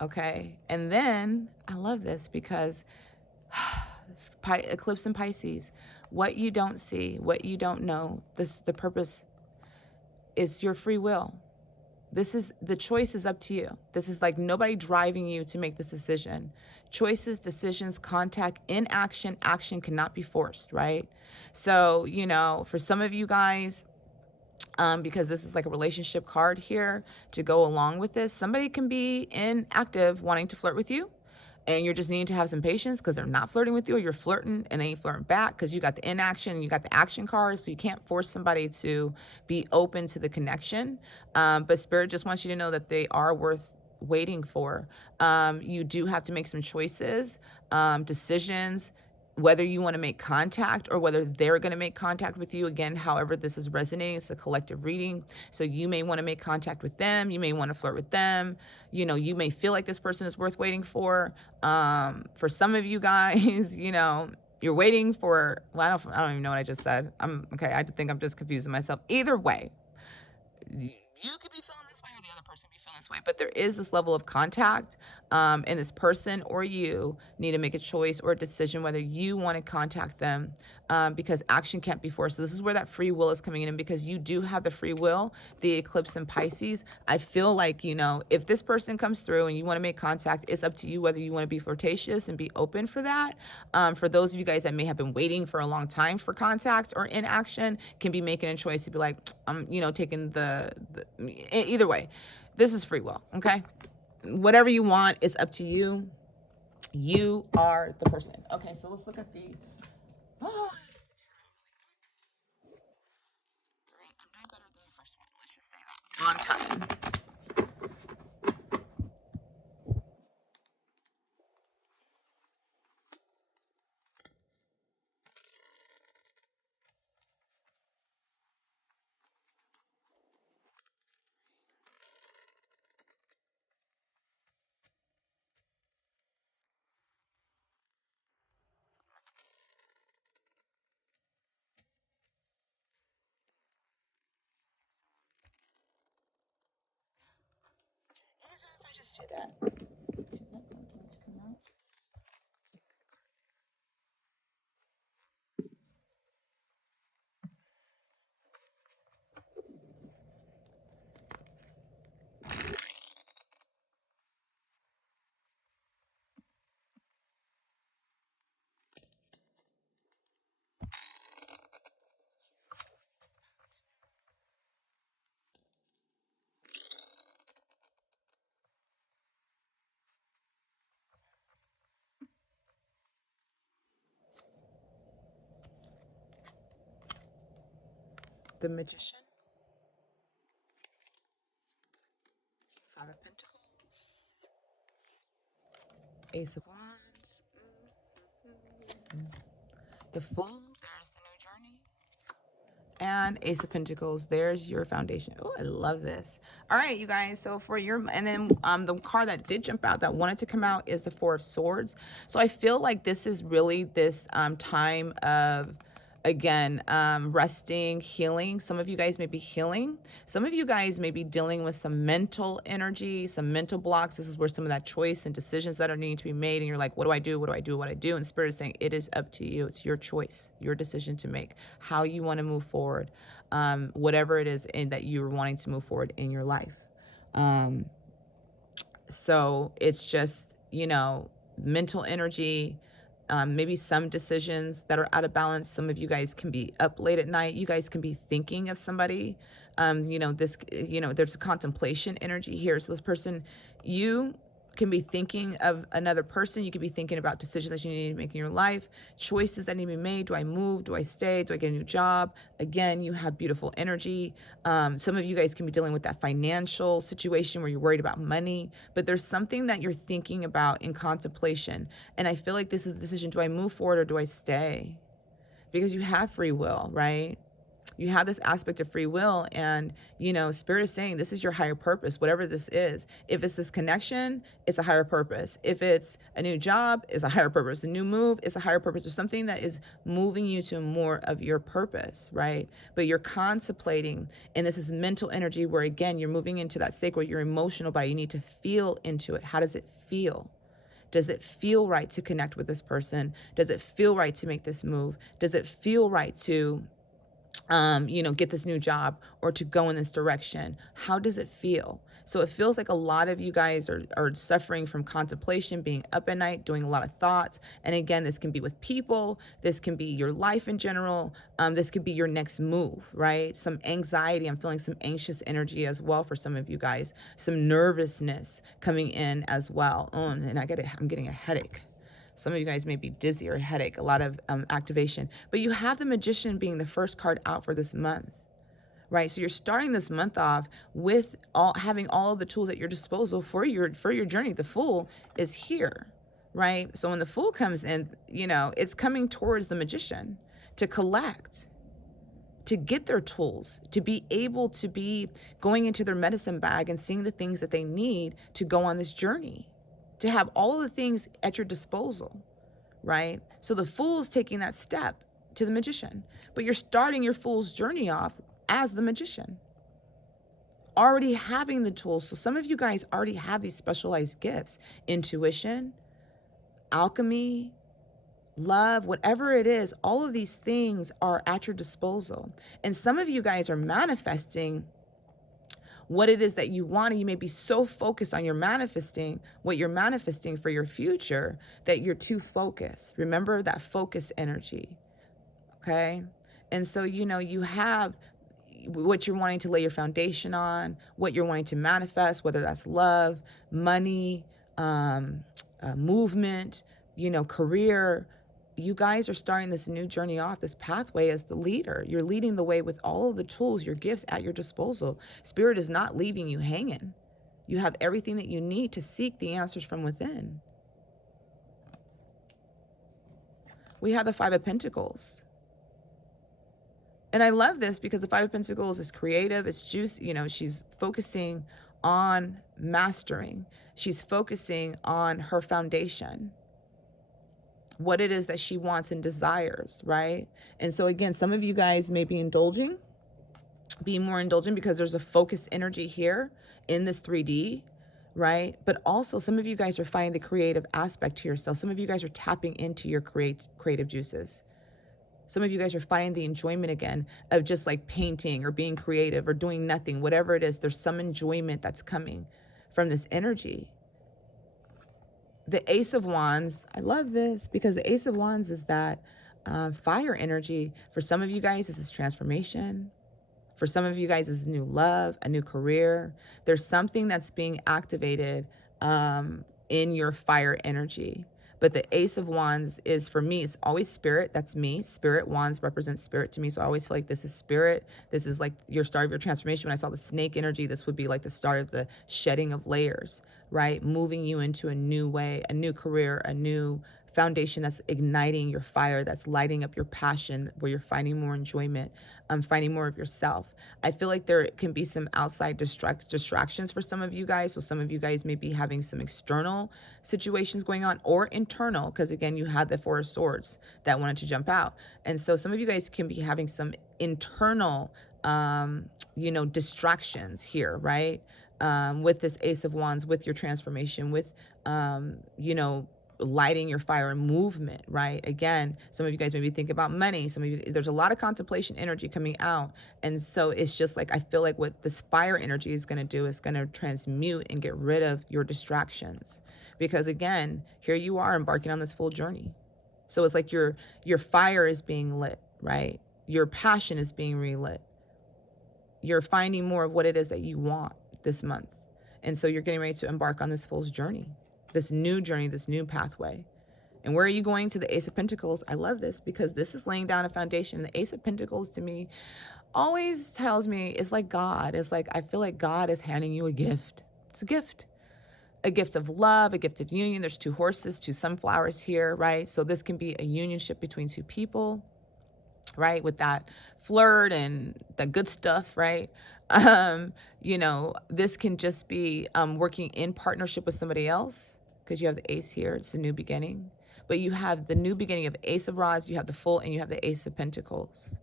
Okay. And then I love this because eclipse in Pisces, what you don't see, what you don't know, the purpose is your free will. This is, the choice is up to you. This is like nobody driving you to make this decision. Choices, decisions, contact, inaction, action cannot be forced, right? So, you know, for some of you guys, because this is like a relationship card here to go along with this, somebody can be inactive wanting to flirt with you, and you're just needing to have some patience because they're not flirting with you, or you're flirting and they ain't flirting back because you got the inaction and you got the action cards, so you can't force somebody to be open to the connection. But Spirit just wants you to know that they are worth waiting for. You do have to make some choices, decisions, whether you want to make contact or whether they're going to make contact with you. Again, however this is resonating, it's a collective reading. So you may want to make contact with them. You may want to flirt with them. You know, you may feel like this person is worth waiting for. For some of you guys, you know, you're waiting for, well, I don't even know what I just said. I think I'm just confusing myself. Either way, you could be feeling this way or the other person be feeling this way, but there is this level of contact, and this person or you need to make a choice or a decision whether you want to contact them, because action can't be forced. So this is where that free will is coming in, and because you do have the free will, the eclipse in Pisces, I feel like, you know, if this person comes through and you want to make contact, it's up to you whether you want to be flirtatious and be open for that. For those of you guys that may have been waiting for a long time for contact or inaction, can be making a choice to be like, you know, taking either way, this is free will. Okay. Whatever you want is up to you. You are the person. Okay. So let's look at the, oh, I'm doing better than the first one. Let's just say that. On time. It's easier if I just do that. The Magician, Five of Pentacles, Ace of Wands, the Fool, there's the new journey, and Ace of Pentacles, there's your foundation. Oh, I love this. All right, you guys, so for your, and then the card that did jump out, that wanted to come out, is the Four of Swords. So I feel like this is really this time of, again, resting, healing. Some of you guys may be healing. Some of you guys may be dealing with some mental energy, some mental blocks. This is where some of that choice and decisions that are needing to be made, and you're like, what do I do? What do I do? What do I do? And Spirit is saying, it is up to you. It's your choice, your decision to make, how you want to move forward, whatever it is that you're wanting to move forward in your life. So it's just, you know, mental energy, maybe some decisions that are out of balance. Some of you guys can be up late at night. You guys can be thinking of somebody. You know, there's a contemplation energy here. So this person, you can be thinking of another person. You could be thinking about decisions that you need to make in your life, choices that need to be made. Do I move? Do I stay? Do I get a new job? Again, you have beautiful energy. Some of you guys can be dealing with that financial situation where you're worried about money, but there's something that you're thinking about in contemplation. And I feel like this is the decision. Do I move forward or do I stay? Because you have free will, right? You have this aspect of free will, and Spirit is saying this is your higher purpose, whatever this is. If it's this connection, it's a higher purpose. If it's a new job, it's a higher purpose. A new move, it's a higher purpose, or something that is moving you to more of your purpose, right? But you're contemplating, and this is mental energy where, again, you're moving into that state where you're emotional body. You need to feel into it. How does it feel? Does it feel right to connect with this person? Does it feel right to make this move? Does it feel right to get this new job or to go in this direction? How does it feel? So it feels like a lot of you guys are suffering from contemplation, being up at night, doing a lot of thoughts. And again, this can be with people. This can be your life in general. This could be your next move, right? Some anxiety. I'm feeling some anxious energy as well for some of you guys. Some nervousness coming in as well. And I'm getting a headache. Some of you guys may be dizzy or headache, a lot of activation. But you have the Magician being the first card out for this month, right? So you're starting this month off with having all of the tools at your disposal for your journey. The Fool is here, right? So when the Fool comes in, it's coming towards the Magician to collect, to get their tools, to be able to be going into their medicine bag and seeing the things that they need to go on this journey, to have all of the things at your disposal, right? So the Fool's taking that step to the Magician, but you're starting your Fool's journey off as the Magician, already having the tools. So some of you guys already have these specialized gifts: intuition, alchemy, love, whatever it is. All of these things are at your disposal. And some of you guys are manifesting what it is that you want. And you may be so focused on what you're manifesting for your future, that you're too focused. Remember that focus energy. Okay. And so, you have what you're wanting to lay your foundation on, what you're wanting to manifest, whether that's love, money, movement, career. You guys are starting this new journey off, this pathway as the leader. You're leading the way with all of the tools, your gifts at your disposal. Spirit is not leaving you hanging. You have everything that you need to seek the answers from within. We have the Five of Pentacles. And I love this because the Five of Pentacles is creative, it's juice. She's focusing on mastering. She's focusing on her foundation, what it is that she wants and desires, right? And so again, some of you guys may be being more indulgent because there's a focused energy here in this 3D, right? But also some of you guys are finding the creative aspect to yourself. Some of you guys are tapping into your creative juices. Some of you guys are finding the enjoyment again of just like painting or being creative or doing nothing, whatever it is. There's some enjoyment that's coming from this energy. The Ace of Wands, I love this because the Ace of Wands is that fire energy. For some of you guys, this is transformation. For some of you guys, this is new love, a new career. There's something that's being activated in your fire energy. But the Ace of Wands is, for me, it's always spirit. That's me. Spirit, wands represents spirit to me. So I always feel like this is spirit. This is like your start of your transformation. When I saw the snake energy, this would be like the start of the shedding of layers, right? Moving you into a new way, a new career, a new foundation that's igniting your fire, that's lighting up your passion, where you're finding more enjoyment, finding more of yourself. I feel like there can be some outside distractions for some of you guys. So some of you guys may be having some external situations going on, or internal, because again, you had the Four of Swords that wanted to jump out. And so some of you guys can be having some internal, distractions here, right? With this Ace of Wands, with your transformation, with, lighting your fire and movement, right? Again, some of you guys maybe think about money. Some of you, there's a lot of contemplation energy coming out. And so it's just like, I feel like what this fire energy is going to do is going to transmute and get rid of your distractions. Because again, here you are embarking on this full journey. So it's like your fire is being lit, right? Your passion is being relit. You're finding more of what it is that you want this month. And so you're getting ready to embark on this fool's journey. this new journey, this new pathway. And where are you going? To the Ace of Pentacles. I love this because this is laying down a foundation. The Ace of Pentacles to me always tells me it's like God. It's like I feel like God is handing you a gift. It's a gift. A gift of love, a gift of union. There's two horses, two sunflowers here, right? So this can be a unionship between two people, right? With that flirt and the good stuff, right? You know, this can just be working in partnership with somebody else because you have the ace here. It's a new beginning. But you have the new beginning of Ace of Rods, you have the Fool, and you have the Ace of Pentacles,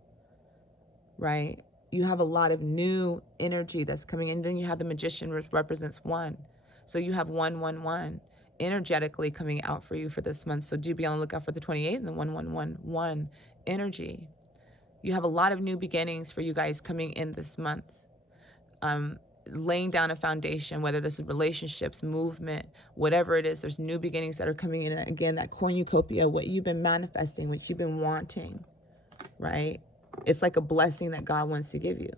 right? You have a lot of new energy that's coming in. Then you have the Magician, which represents one. So you have 111 energetically coming out for you for this month. So do be on the lookout for the 28 and the 1111 energy. You have a lot of new beginnings for you guys coming in this month. Laying down a foundation, whether this is relationships, movement, whatever it is, there's new beginnings that are coming in. And again, that cornucopia, what you've been manifesting, what you've been wanting, right? It's like a blessing that God wants to give you.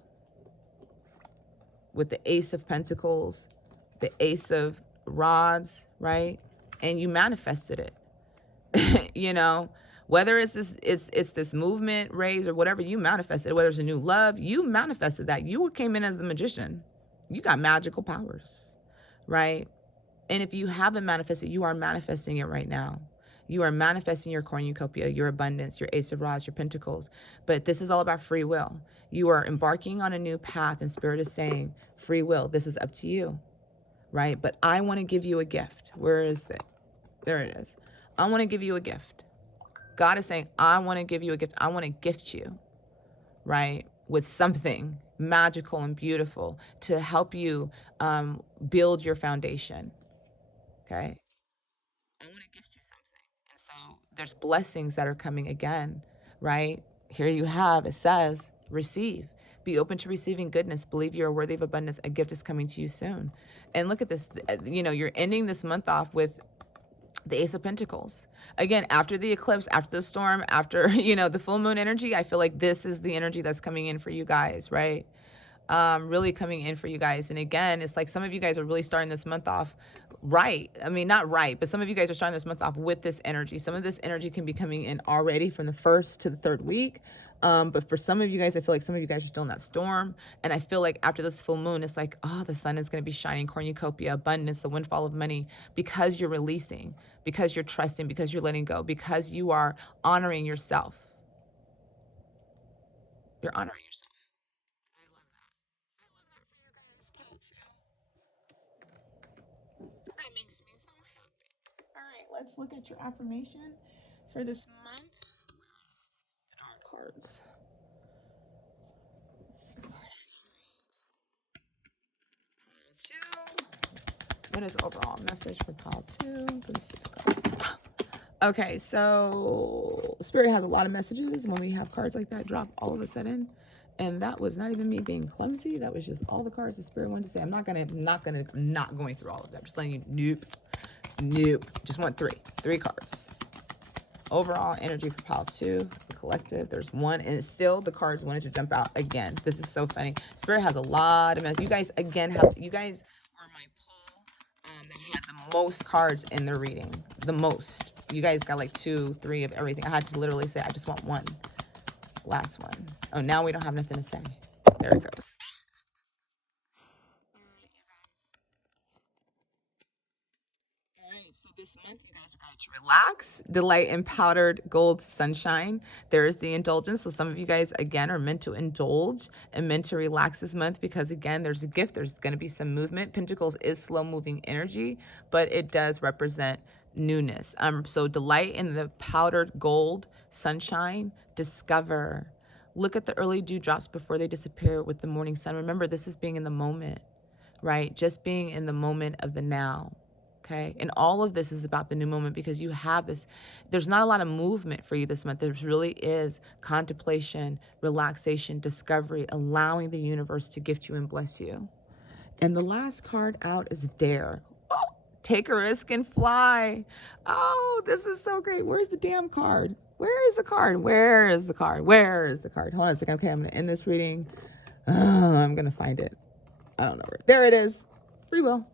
With the Ace of Pentacles, the Ace of Rods, right? And you manifested it. You know, whether it's this movement raise or whatever, you manifested it. Whether it's a new love, you manifested that. You came in as the magician. You got magical powers, right? And if you haven't manifested, you are manifesting it right now. You are manifesting your cornucopia, your abundance, your Ace of Rods, your Pentacles. But this is all about free will. You are embarking on a new path, and Spirit is saying, free will, this is up to you, right? But I want to give you a gift. Where is it? There it is. I want to give you a gift. God is saying, I want to give you a gift. I want to gift you, right, with something magical and beautiful to help you build your foundation. Okay. I want to gift you something. And so there's blessings that are coming again, right? Here you have, it says, receive. Be open to receiving goodness. Believe you are worthy of abundance. A gift is coming to you soon. And look at this. You know, you're ending this month off with the Ace of Pentacles. Again, after the eclipse, after the storm, after, you know, the full moon energy, I feel like this is the energy that's coming in for you guys, right? Really coming in for you guys. And again, it's like some of you guys are really starting this month off right. I mean, not right, but some of you guys are starting this month off with this energy. Some of this energy can be coming in already from the first to the third week. But for some of you guys, I feel like some of you guys are still in that storm. And I feel like after this full moon, it's like, oh, the sun is going to be shining, cornucopia, abundance, the windfall of money, because you're releasing, because you're trusting, because you're letting go, because you are honoring yourself. You're honoring yourself. I love that. I love that for you guys, Paul, too. That makes me so happy. All right, let's look at your affirmation for this month. Where's the dark cards? Pile 2. What is the overall message for pile 2? Let's see. Okay, so Spirit has a lot of messages. When we have cards like that drop all of a sudden, and that was not even me being clumsy. That was just all the cards the Spirit wanted to say. I'm not going through all of them. Just letting you, nope. Just want three cards. Overall energy for pile 2, the collective. There's one, and it's still the cards wanted to jump out again. This is so funny. Spirit has a lot of messages. You guys again you guys were my poll that had the most cards in their reading. The most. You guys got like 2, 3 of everything. I had to literally say, I just want one. Last one. Oh, now we don't have nothing to say. There it goes. All right, so this month you guys are going to relax, delight in powdered gold sunshine. There is the indulgence. So some of you guys, again, are meant to indulge and meant to relax this month because, again, there's a gift. There's going to be some movement. Pentacles is slow-moving energy, but it does represent newness. So delight in the powdered gold sunshine. Discover. Look at the early dewdrops before they disappear with the morning sun. Remember, this is being in the moment, right? Just being in the moment of the now. Okay. And all of this is about the new moment because you have this, there's not a lot of movement for you this month. There really is contemplation, relaxation, discovery, allowing the universe to gift you and bless you. And the last card out is Dare. Oh, take a risk and fly. Oh, this is so great. Where's the damn card? Where is the card? Where is the card? Where is the card? Hold on a second. Okay, I'm going to end this reading. Oh, I'm going to find it. I don't know where. There it is. Free will.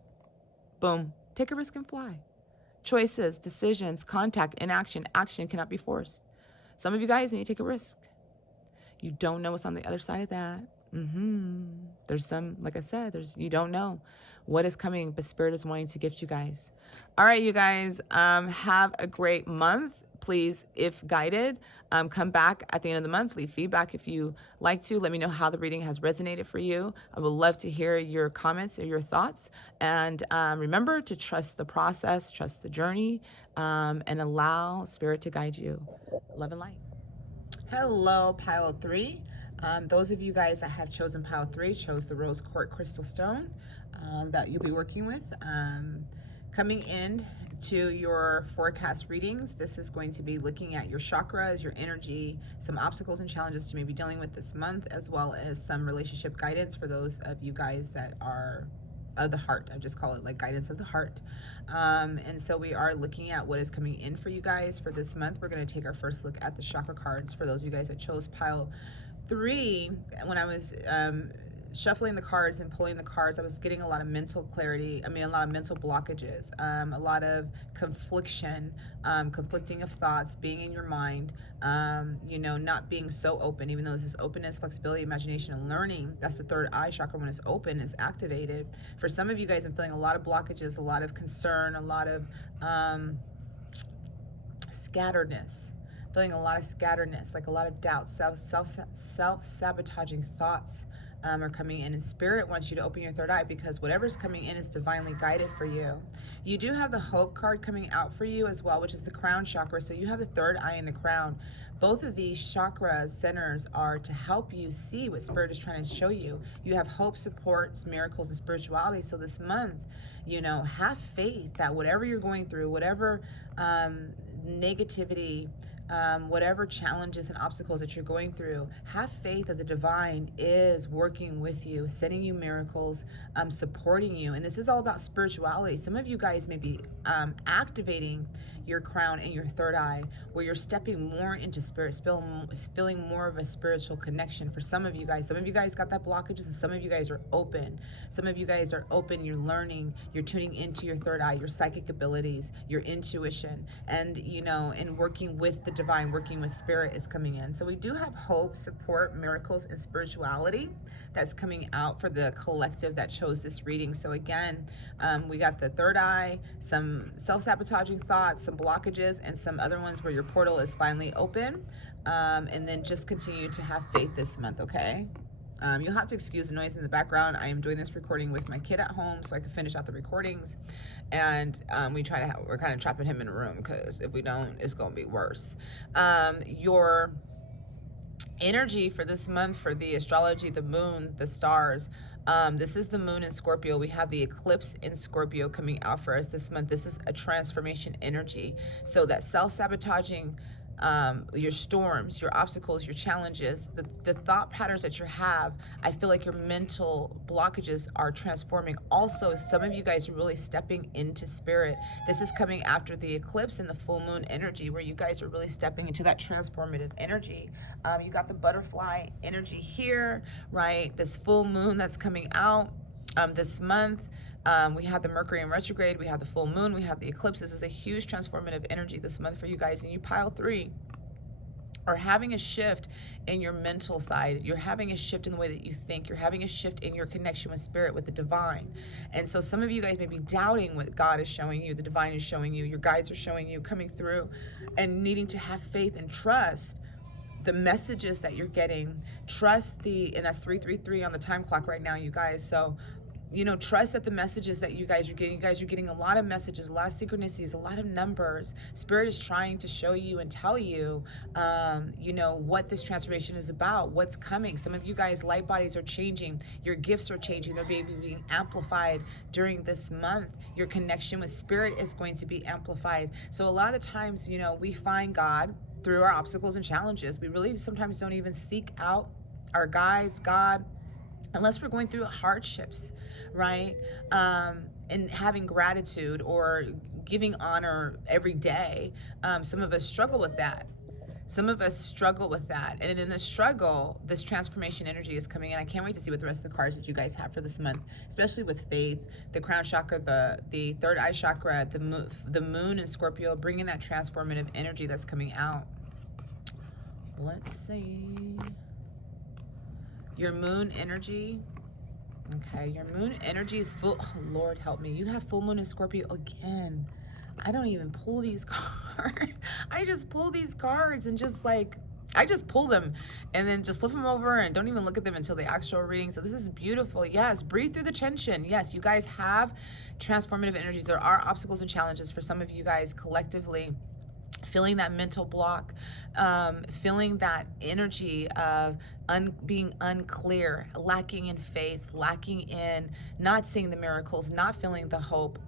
Boom. Take a risk and fly. Choices, decisions, contact, inaction, action cannot be forced. Some of you guys need to take a risk. You don't know what's on the other side of that. There's some, like I said, you don't know what is coming, but Spirit is wanting to gift you guys. All right, you guys, have a great month. Please, if guided, come back at the end of the month, leave feedback if you like to. Let me know how the reading has resonated for you. I would love to hear your comments or your thoughts. And remember to trust the process, trust the journey, and allow Spirit to guide you. Love and light. Hello, pile 3. Those of you guys that have chosen pile 3 chose the rose quartz crystal stone that you'll be working with. Coming in to your forecast readings, this is going to be looking at your chakras, your energy, some obstacles and challenges you may be dealing with this month, as well as some relationship guidance for those of you guys that are of the heart. I just call it like guidance of the heart. And so we are looking at what is coming in for you guys for this month. We're going to take our first look at the chakra cards for those of you guys that chose pile 3. When I was shuffling the cards and pulling the cards, I was getting a lot of mental clarity. I mean, a lot of mental blockages, a lot of confliction, conflicting of thoughts, being in your mind, you know, not being so open, even though this is openness, flexibility, imagination, and learning. That's the third eye chakra. When it's open, is activated. For some of you guys, I'm feeling a lot of blockages, a lot of concern, a lot of scatteredness. Feeling a lot of scatteredness, like a lot of doubt, self-sabotaging thoughts are coming in. And Spirit wants you to open your third eye, because whatever's coming in is divinely guided for you. You do have the hope card coming out for you as well, which is the crown chakra. So you have the third eye in the crown. Both of these chakras centers are to help you see what Spirit is trying to show you. You have hope, support, miracles, and spirituality. So this month, you know, have faith that whatever you're going through, whatever negativity, whatever challenges and obstacles that you're going through, have faith that the divine is working with you, sending you miracles, supporting you. And this is all about spirituality. Some of you guys may be activating your crown and your third eye, where you're stepping more into spirit, feeling more of a spiritual connection. For some of you guys got that blockages, and some of you guys are open. Some of you guys are open, you're learning, you're tuning into your third eye, your psychic abilities, your intuition, and, you know, and working with the divine, working with Spirit is coming in. So we do have hope, support, miracles, and spirituality that's coming out for the collective that chose this reading. So again, we got the third eye, some self-sabotaging thoughts, some blockages, and some other ones where your portal is finally open. And then just continue to have faith this month, okay? You'll have to excuse the noise in the background. I am doing this recording with my kid at home so I can finish out the recordings. And we're kind of trapping him in a room, because if we don't, it's going to be worse. Your energy for this month, for the astrology, the moon, the stars, this is the moon in Scorpio. We have the eclipse in Scorpio coming out for us this month. This is a transformation energy. So that self-sabotaging, your storms, your obstacles, your challenges, the thought patterns that you have, I feel like your mental blockages are transforming. Also, some of you guys are really stepping into Spirit. This is coming after the eclipse and the full moon energy, where you guys are really stepping into that transformative energy. You got the butterfly energy here, right? This full moon that's coming out this month. We have the Mercury in retrograde, we have the full moon, we have the eclipse. This is a huge transformative energy this month for you guys. And you pile 3 are having a shift in your mental side. You're having a shift in the way that you think. You're having a shift in your connection with Spirit, with the divine. And so some of you guys may be doubting what God is showing you, the divine is showing you, your guides are showing you, coming through, and needing to have faith and trust the messages that you're getting. Trust and that's 333 on the time clock right now, you guys. So, you know, trust that the messages that you guys are getting a lot of messages, a lot of synchronicities, a lot of numbers. Spirit is trying to show you and tell you, you know, what this transformation is about, what's coming. Some of you guys, light bodies are changing. Your gifts are changing. They're being amplified during this month. Your connection with Spirit is going to be amplified. So a lot of the times, you know, we find God through our obstacles and challenges. We really sometimes don't even seek out our guides, God, unless we're going through hardships, right? And having gratitude or giving honor every day. Some of us struggle with that. Some of us struggle with that. And in the struggle, this transformation energy is coming in. I can't wait to see what the rest of the cards that you guys have for this month, especially with faith, the crown chakra, the third eye chakra, the moon in Scorpio, bringing that transformative energy that's coming out. Let's see. Your moon energy. Okay, your moon energy is full. Oh, Lord help me. You have full moon in Scorpio again. I don't even pull these cards. I just pull these cards and just like, I just pull them and then just flip them over and don't even look at them until the actual reading. So this is beautiful. Yes, breathe through the tension. Yes, you guys have transformative energies. There are obstacles and challenges for some of you guys collectively. Feeling that mental block, feeling that energy of being unclear, lacking in faith, lacking in not seeing the miracles, not feeling the hope,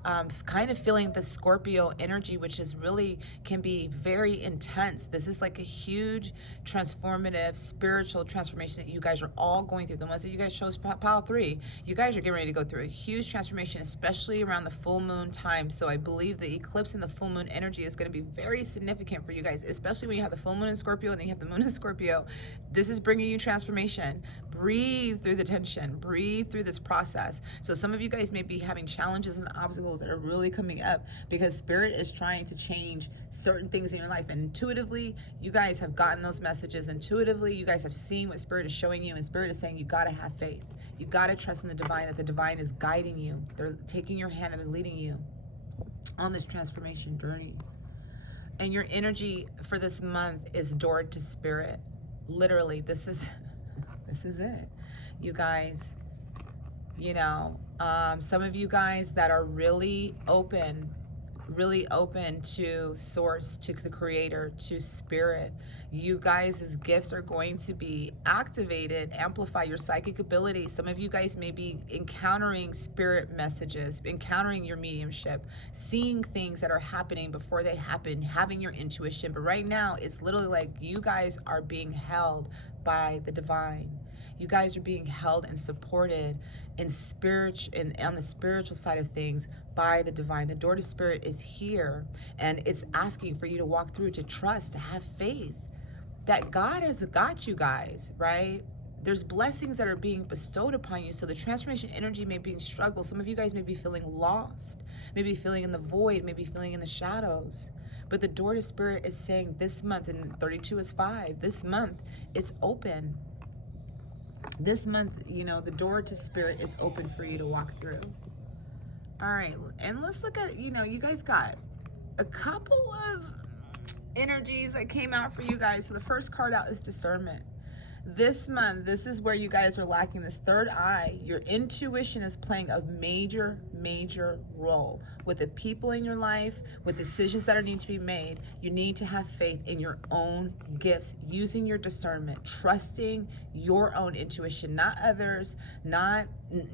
kind of feeling the Scorpio energy, which is really can be very intense. This is like a huge transformative spiritual transformation that you guys are all going through. The ones that you guys chose pile 3, you guys are getting ready to go through a huge transformation, especially around the full moon time. So I believe the eclipse and the full moon energy is going to be very significant for you guys, especially when you have the full moon in Scorpio and then you have the moon in Scorpio. This is bringing you transformation. Breathe through the tension, breathe through this process. So some of you guys may be having challenges and obstacles that are really coming up because spirit is trying to change certain things in your life. And intuitively, you guys have gotten those messages. Intuitively, you guys have seen what spirit is showing you, and spirit is saying you got to have faith. You got to trust in the divine, that the divine is guiding you. They're taking your hand and they're leading you on this transformation journey. And your energy for this month is adored to spirit. Literally, this is it. You guys, you know, some of you guys that are really open to source, to the creator, to spirit, you guys' gifts are going to be activated, amplify your psychic ability. Some of you guys may be encountering spirit messages, encountering your mediumship, seeing things that are happening before they happen, having your intuition. But right now, it's literally like you guys are being held by the divine. You guys are being held and supported in spirit and on the spiritual side of things by the divine. The door to spirit is here, and it's asking for you to walk through, to trust, to have faith that God has got you guys, right? There's blessings that are being bestowed upon you. So the transformation energy may be in struggle. Some of you guys may be feeling lost, maybe feeling in the void, maybe feeling in the shadows. But the door to spirit is saying this month, and 32 is 5, this month it's open. This month, you know, the door to spirit is open for you to walk through. All right, and let's look at, you know, you guys got a couple of energies that came out for you guys. So the first card out is discernment. This month, this is where you guys are lacking this third eye. Your intuition is playing a major role with the people in your life, with decisions that are need to be made. You need to have faith in your own gifts, using your discernment, trusting your own intuition, not others, not,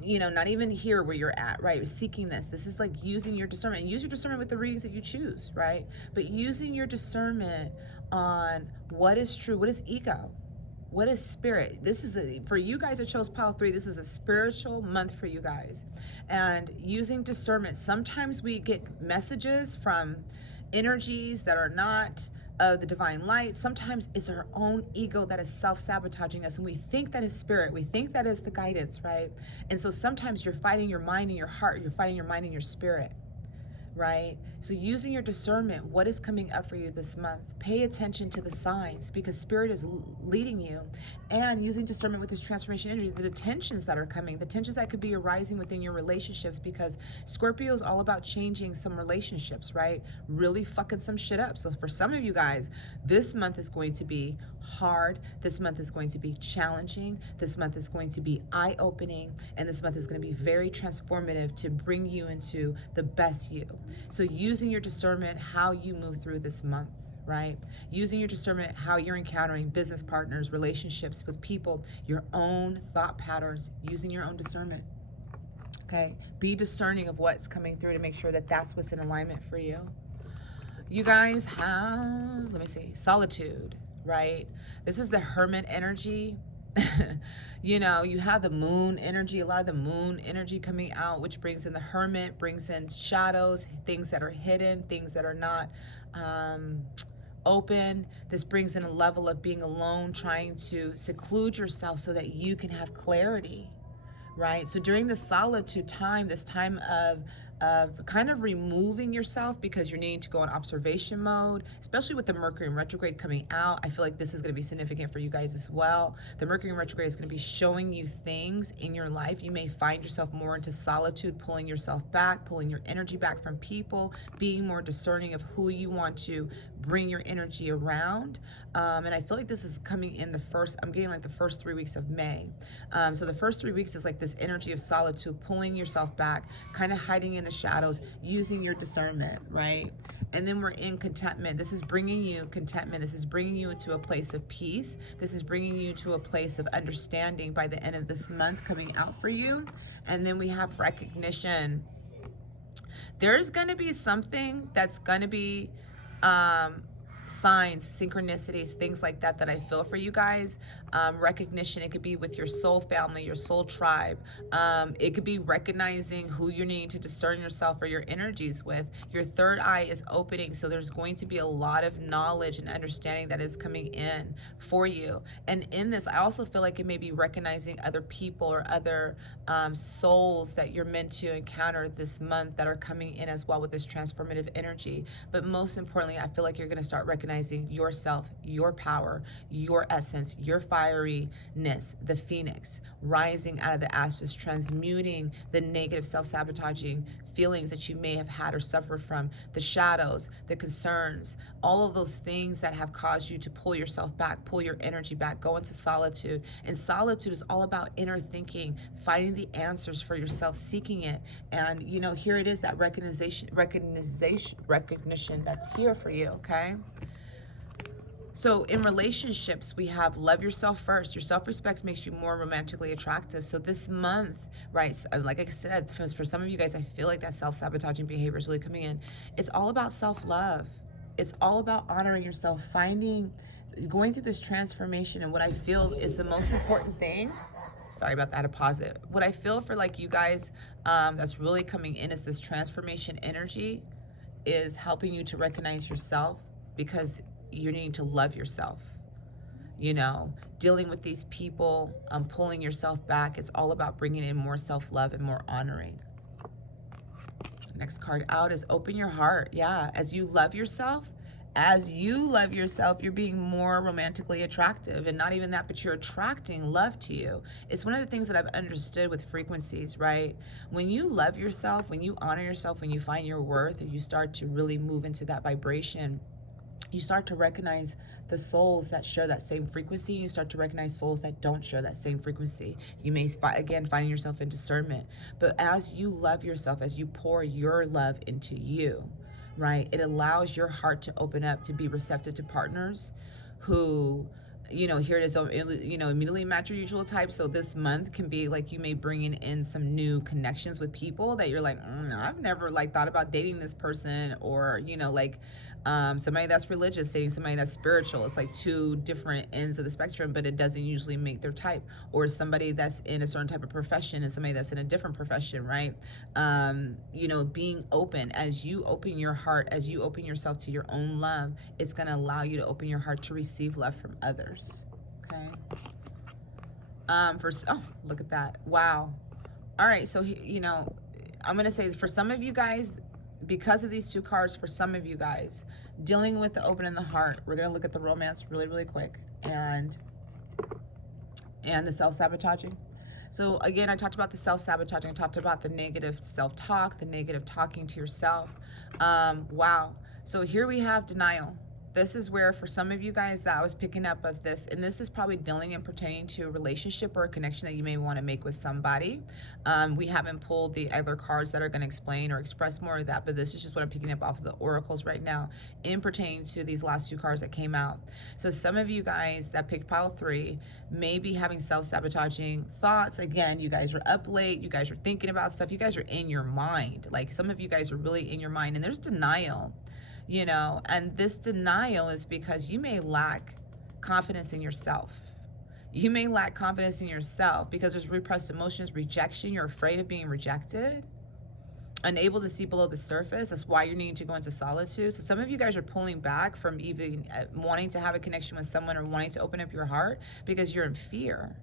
you know, not even here where you're at, right? You're seeking this. This is like using your discernment, and use your discernment with the readings that you choose, right? But using your discernment on what is true, what is ego, what is spirit? This is for you guys that chose pile 3. This is a spiritual month for you guys, and using discernment. Sometimes we get messages from energies that are not of the divine light. Sometimes it's our own ego that is self-sabotaging us, and we think that is spirit. We think that is the guidance, right? And so sometimes you're fighting your mind and your heart. You're fighting your mind and your spirit, right? So using your discernment, what is coming up for you this month? Pay attention to the signs, because spirit is leading you, and using discernment with this transformation energy, the tensions that are coming, the tensions that could be arising within your relationships, because Scorpio is all about changing some relationships, right? Really fucking some shit up. So for some of you guys, this month is going to be hard. This month is going to be challenging. This month is going to be eye-opening, and this month is going to be very transformative to bring you into the best you. So using your discernment, how you move through this month, right? Using your discernment, how you're encountering business partners, relationships with people, your own thought patterns, using your own discernment. Okay, be discerning of what's coming through to make sure that that's what's in alignment for you. You guys have, let me see, solitude, right? This is the hermit energy. You know, you have the moon energy, a lot of the moon energy coming out, which brings in the hermit, brings in shadows, things that are hidden, things that are not open. This brings in a level of being alone, trying to seclude yourself so that you can have clarity, right? So during the solitude time, this time of kind of removing yourself because you're needing to go in observation mode, especially with the Mercury in retrograde coming out. I feel like this is going to be significant for you guys as well. The Mercury in retrograde is going to be showing you things in your life. You may find yourself more into solitude, pulling yourself back, pulling your energy back from people, being more discerning of who you want to bring your energy around. And I feel like this is coming in I'm getting like the first 3 weeks of May. So the first 3 weeks is like this energy of solitude, pulling yourself back, kind of hiding in the shadows, using your discernment, right? And then we're in contentment. This is bringing you contentment. This is bringing you into a place of peace. This is bringing you to a place of understanding by the end of this month coming out for you. And then we have recognition. There's going to be something that's going to be signs, synchronicities, things like that that I feel for you guys. Recognition, it could be with your soul family, your soul tribe. It could be recognizing who you need to discern yourself or your energies with. Your third eye is opening, so there's going to be a lot of knowledge and understanding that is coming in for you. And in this, I also feel like it may be recognizing other people or other souls that you're meant to encounter this month that are coming in as well with this transformative energy. But most importantly, I feel like you're going to start recognizing yourself, your power, your essence, your fieriness, the phoenix, rising out of the ashes, transmuting the negative self-sabotaging feelings that you may have had or suffered from, the shadows, the concerns, all of those things that have caused you to pull yourself back, pull your energy back, go into solitude. And solitude is all about inner thinking, finding the answers for yourself, seeking it. And here it is, that recognition that's here for you, okay? So in relationships, we have love yourself first. Your self-respect makes you more romantically attractive. So this month, right, like I said, for some of you guys, I feel like that self-sabotaging behavior is really coming in. It's all about self-love. It's all about honoring yourself, going through this transformation. And what I feel is the most important thing, sorry about that, I pause it. What I feel for like you guys that's really coming in is this transformation energy is helping you to recognize yourself, because you need to love yourself. Dealing with these people, pulling yourself back, it's all about bringing in more self-love and more honoring. Next card out is open your heart. Yeah, as you love yourself, you're being more romantically attractive. And not even that, but you're attracting love to you. It's one of the things that I've understood with frequencies, right? When you love yourself, when you honor yourself, when you find your worth, and you start to really move into that vibration, you start to recognize the souls that share that same frequency. You start to recognize souls that don't share that same frequency. You may, again, find yourself in discernment. But as you love yourself, as you pour your love into you, right, it allows your heart to open up to be receptive to partners who, here it is, immediately match your usual type. So this month can be like you may bring in some new connections with people that you're like, I've never thought about dating this person, or somebody that's religious dating somebody that's spiritual. It's like two different ends of the spectrum, but it doesn't usually make their type. Or somebody that's in a certain type of profession and somebody that's in a different profession, right? Being open. As you open your heart, as you open yourself to your own love, it's going to allow you to open your heart to receive love from others. Okay. Look at that. Wow. All right. So, I'm going to say for some of you guys, because of these two cards, for some of you guys, dealing with the open and the heart, we're going to look at the romance really, really quick, and the self-sabotaging. So again, I talked about the self-sabotaging. I talked about the negative self-talk, the negative talking to yourself. Wow. So here we have denial. This is where, for some of you guys, that I was picking up of this, and this is probably dealing and pertaining to a relationship or a connection that you may want to make with somebody. We haven't pulled the other cards that are going to explain or express more of that, but this is just what I'm picking up off of the oracles right now in pertaining to these last two cards that came out. So some of you guys that picked pile 3 may be having self-sabotaging thoughts. Again, you guys are up late, you guys are thinking about stuff, you guys are in your mind. Like, some of you guys are really in your mind, and there's denial. And this denial is because you may lack confidence in yourself. You may lack confidence in yourself because there's repressed emotions, rejection. You're afraid of being rejected. unable to see below the surface. That's why you're needing to go into solitude. So some of you guys are pulling back from even wanting to have a connection with someone or wanting to open up your heart because you're in fear.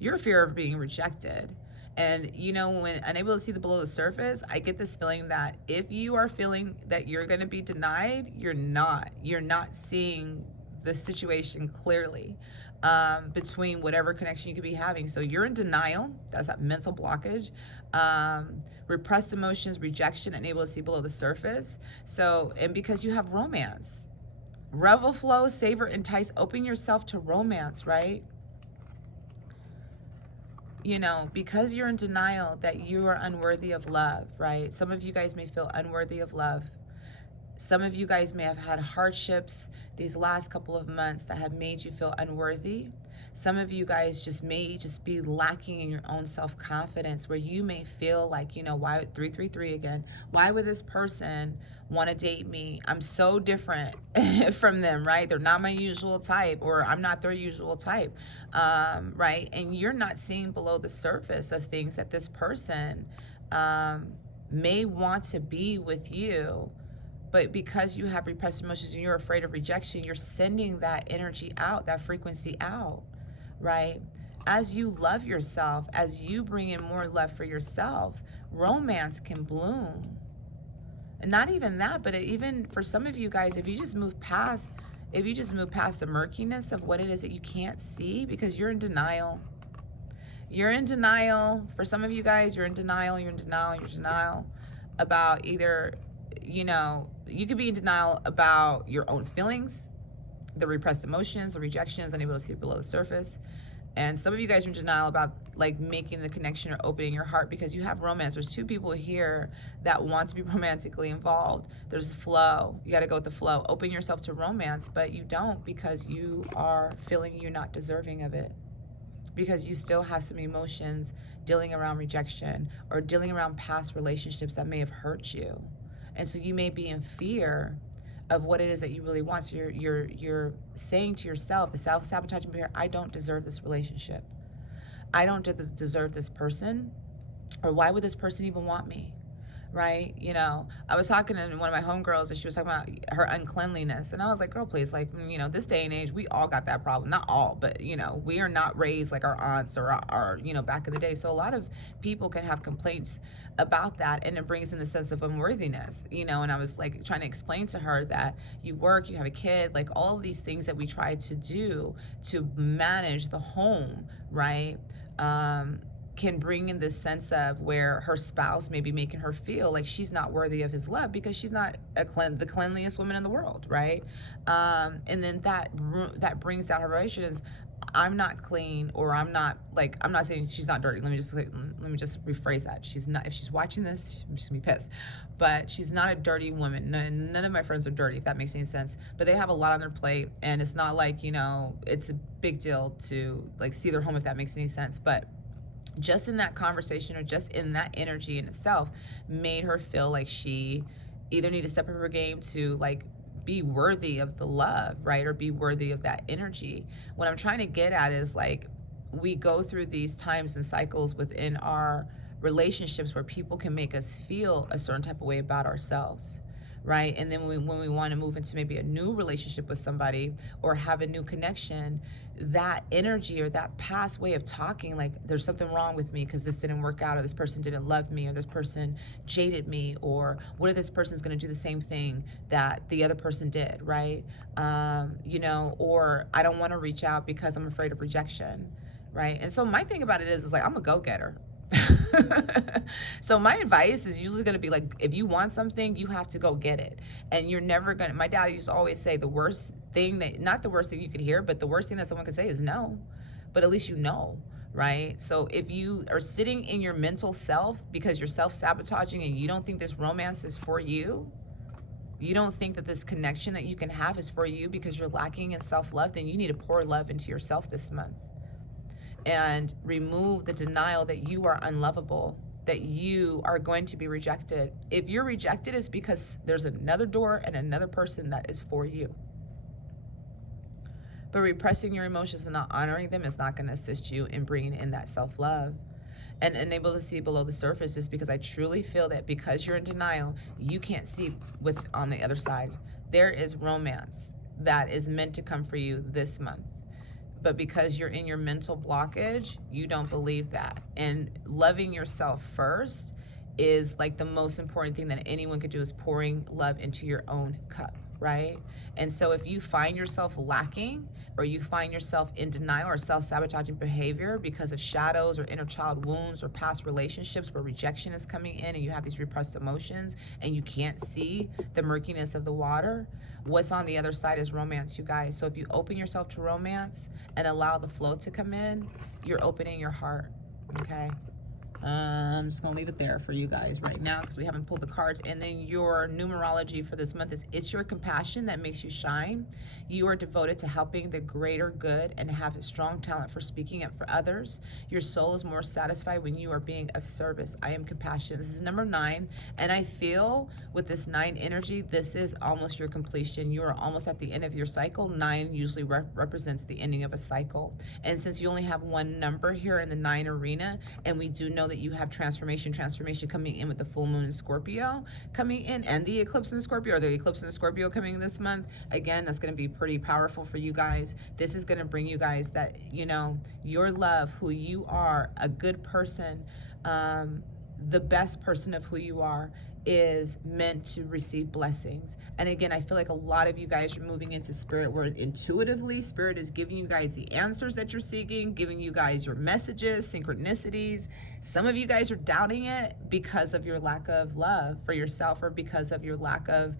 You're in fear of being rejected. And you know, when unable to see the below the surface, I get this feeling that if you are feeling that you're going to be denied, you're not. You're not seeing the situation clearly, between whatever connection you could be having. So you're in denial. That's that mental blockage. Repressed emotions, rejection, unable to see below the surface. So, and because you have romance, revel, flow, savor, entice, open yourself to romance, right? You know, because you're in denial that you are unworthy of love, right? Some of you guys may feel unworthy of love. Some of you guys may have had hardships these last couple of months that have made you feel unworthy. Some of you guys just may just be lacking in your own self-confidence, where you may feel like, you know, why 333 again? Why would this person want to date me? I'm so different from them, right? They're not my usual type, or I'm not their usual type, right? And you're not seeing below the surface of things that this person may want to be with you, but because you have repressed emotions and you're afraid of rejection, you're sending that energy out, that frequency out, right? As you love yourself, as you bring in more love for yourself, romance can bloom. And not even that, but even for some of you guys, if you just move past the murkiness of what it is that you can't see because you're in denial. You're in denial. For some of you guys, you're in denial, you're in denial, you're in denial about either, you know, you could be in denial about your own feelings, the repressed emotions, the rejections, unable to see below the surface. And some of you guys are in denial about like making the connection or opening your heart because you have romance. There's two people here that want to be romantically involved. There's flow. You got to go with the flow. Open yourself to romance, but you don't because you are feeling you're not deserving of it, because you still have some emotions dealing around rejection or dealing around past relationships that may have hurt you. And so you may be in fear of what it is that you really want. So you're saying to yourself, the self-sabotaging behavior, I don't deserve this relationship. I don't deserve this person, or why would this person even want me? Right? You know, I was talking to one of my homegirls and she was talking about her uncleanliness. And I was like, girl, please, like, you know, this day and age, we all got that problem. Not all, but, you know, we are not raised like our aunts or our, you know, back in the day. So a lot of people can have complaints about that. And it brings in the sense of unworthiness, you know. And I was like trying to explain to her that you work, you have a kid, like all of these things that we try to do to manage the home, right? Can bring in this sense of where her spouse may be making her feel like she's not worthy of his love because she's not the cleanliest woman in the world, right? And then that brings down her relations. I'm not clean, or I'm not, like, I'm not saying she's not dirty. Let me just rephrase that. She's not. If she's watching this, she's gonna be pissed. But she's not a dirty woman. None of my friends are dirty, if that makes any sense. But they have a lot on their plate, and it's not like, you know, it's a big deal to like see their home, if that makes any sense. But just in that conversation or just in that energy in itself made her feel like she either need to step up her game to like be worthy of the love, right? Or be worthy of that energy. What I'm trying to get at is like, we go through these times and cycles within our relationships where people can make us feel a certain type of way about ourselves, right? And then when we want to move into maybe a new relationship with somebody or have a new connection, that energy or that past way of talking, like there's something wrong with me because this didn't work out, or this person didn't love me, or this person jaded me, or what if this person's going to do the same thing that the other person did, right? You know, or I don't want to reach out because I'm afraid of rejection, right? And so my thing about it is like, I'm a go-getter. So my advice is usually going to be like, if you want something, you have to go get it. And you're never going to, my dad used to always say the worst thing that, not the worst thing you could hear, but the worst thing that someone could say is no. But at least you know, right? So if you are sitting in your mental self because you're self-sabotaging and you don't think this romance is for you, you don't think that this connection that you can have is for you because you're lacking in self-love, then you need to pour love into yourself this month and remove the denial that you are unlovable, that you are going to be rejected. If you're rejected, it's because there's another door and another person that is for you. But repressing your emotions and not honoring them is not going to assist you in bringing in that self-love. and unable to see below the surface is because I truly feel that because you're in denial, you can't see what's on the other side. There is romance that is meant to come for you this month. But because you're in your mental blockage, you don't believe that. And loving yourself first is like the most important thing that anyone could do, is pouring love into your own cup, right? And so if you find yourself lacking, or you find yourself in denial or self-sabotaging behavior because of shadows or inner child wounds or past relationships where rejection is coming in and you have these repressed emotions and you can't see the murkiness of the water, what's on the other side is romance, you guys. So if you open yourself to romance and allow the flow to come in, you're opening your heart, okay? I'm just gonna leave it there for you guys right now because we haven't pulled the cards. And then your numerology for this month is, it's your compassion that makes you shine. You are devoted to helping the greater good and have a strong talent for speaking up for others. Your soul is more satisfied when you are being of service. I am compassionate. This is number 9. And I feel with this 9 energy, this is almost your completion. You are almost at the end of your cycle. 9 usually represents the ending of a cycle. And since you only have one number here in the 9 arena, and we do know that you have transformation coming in with the full moon in Scorpio coming in, and the eclipse in Scorpio, or the eclipse in Scorpio coming this month. Again, that's going to be pretty powerful for you guys. This is going to bring you guys that, you know, your love, who you are, a good person, the best person of who you are, is meant to receive blessings. And again, I feel like a lot of you guys are moving into spirit where intuitively spirit is giving you guys the answers that you're seeking, giving you guys your messages, synchronicities. Some of you guys are doubting it because of your lack of love for yourself, or because of your lack of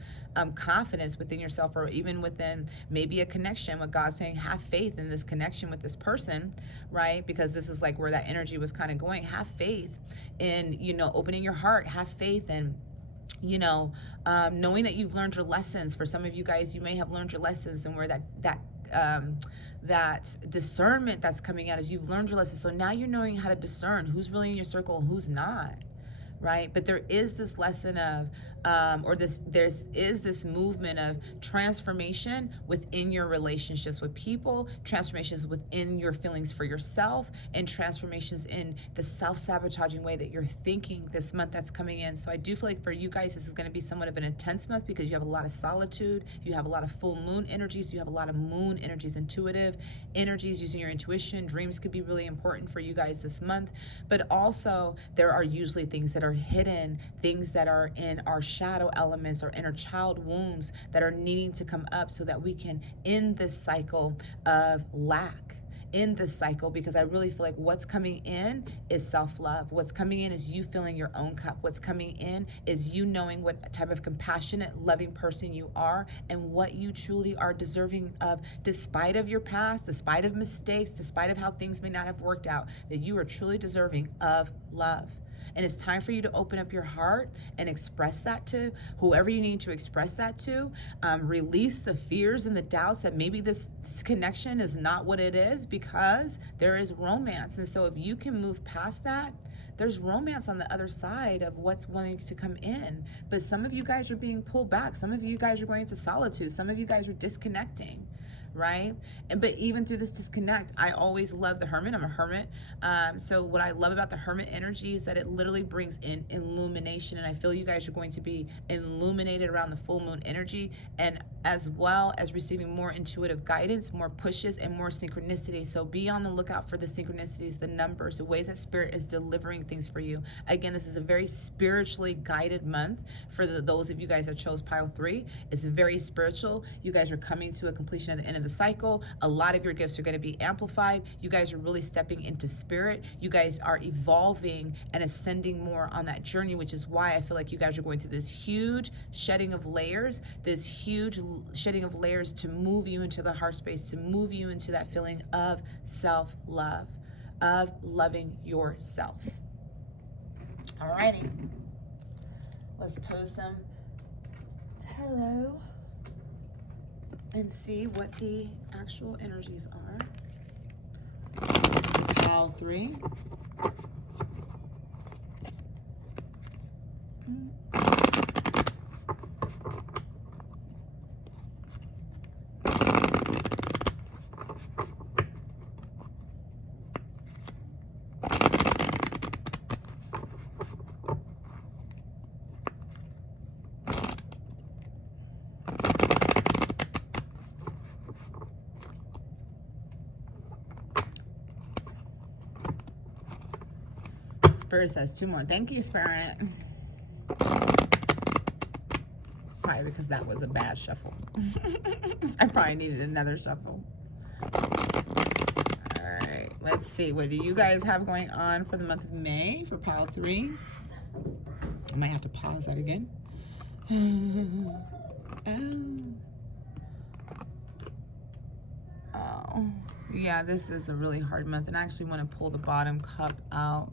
confidence within yourself, or even within maybe a connection with God, saying have faith in this connection with this person, right? Because this is like where that energy was kind of going. Have faith in, you know, opening your heart. Have faith in, you know, knowing that you've learned your lessons. For some of you guys, you may have learned your lessons, and where that discernment that's coming out is you've learned your lessons. So now you're knowing how to discern who's really in your circle and who's not, right? But there is this lesson of, there's this movement of transformation within your relationships with people, transformations within your feelings for yourself, and transformations in the self-sabotaging way that you're thinking this month that's coming in. So I do feel like for you guys, this is going to be somewhat of an intense month because you have a lot of solitude, you have a lot of full moon energies, you have a lot of moon energies, intuitive energies, using your intuition. Dreams could be really important for you guys this month, but also there are usually things that are hidden, things that are in our shadow elements or inner child wounds that are needing to come up so that we can end this cycle of lack, in this cycle, because I really feel like what's coming in is self-love. What's coming in is you filling your own cup. What's coming in is you knowing what type of compassionate, loving person you are and what you truly are deserving of, despite of your past, despite of mistakes, despite of how things may not have worked out, that you are truly deserving of love. And it's time for you to open up your heart and express that to whoever you need to express that to. Release the fears and the doubts that maybe this connection is not what it is, because there is romance. And so if you can move past that, there's romance on the other side of what's wanting to come in. But some of you guys are being pulled back. Some of you guys are going into solitude. Some of you guys are disconnecting, right? But even through this disconnect, I always love the hermit. I'm a hermit. So what I love about the hermit energy is that it literally brings in illumination. And I feel you guys are going to be illuminated around the full moon energy, and as well as receiving more intuitive guidance, more pushes, and more synchronicity. So be on the lookout for the synchronicities, the numbers, the ways that spirit is delivering things for you. Again, this is a very spiritually guided month for those of you guys that chose pile 3. It's very spiritual. You guys are coming to a completion at the end of the cycle. A lot of your gifts are going to be amplified. You guys are really stepping into spirit. You guys are evolving and ascending more on that journey, which is why I feel like you guys are going through this huge shedding of layers, this huge shedding of layers to move you into the heart space, to move you into that feeling of self-love, of loving yourself. Alrighty, let's pose some tarot and see what the actual energies are. Pile 3. Spirit says 2 more. Thank you, Spirit. Probably because that was a bad shuffle. I probably needed another shuffle. All right, let's see. What do you guys have going on for the month of May for pile 3? I might have to pause that again. Oh, yeah, this is a really hard month, and I actually want to pull the bottom cup out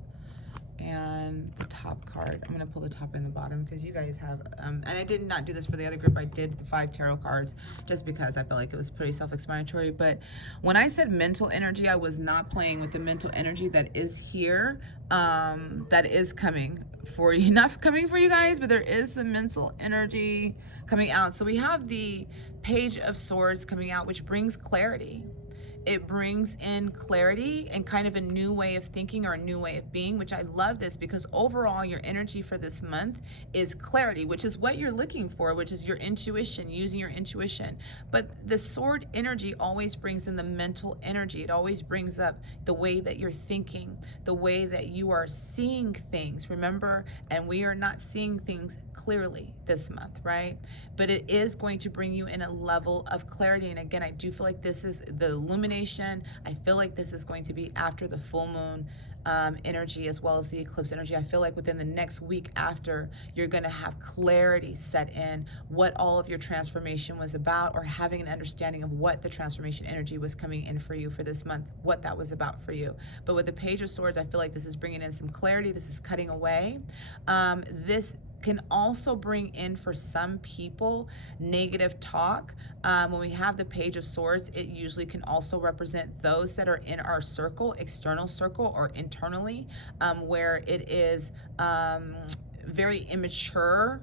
and the top card. I'm going to pull the top and the bottom because you guys have, and I did not do this for the other group. I did the 5 tarot cards just because I felt like it was pretty self-explanatory. But when I said mental energy, I was not playing with the mental energy that is here, that is coming for you. Not coming for you guys, but there is some mental energy coming out. So we have the Page of Swords coming out, which brings clarity. It brings in clarity and kind of a new way of thinking or a new way of being, which I love this because overall your energy for this month is clarity, which is what you're looking for, which is your intuition, using your intuition. But the sword energy always brings in the mental energy. It always brings up the way that you're thinking, the way that you are seeing things. Remember, and we are not seeing things clearly this month, right? But it is going to bring you in a level of clarity. And again, I do feel like this is the illumination. I feel like this is going to be after the full moon energy as well as the eclipse energy. I feel like within the next week after, you're going to have clarity set in what all of your transformation was about, or having an understanding of what the transformation energy was coming in for you for this month, what that was about for you. But with the Page of Swords, I feel like this is bringing in some clarity. This is cutting away. This can also bring in for some people negative talk. When we have the Page of Swords, it usually can also represent those that are in our circle, external circle, or internally, where it is very immature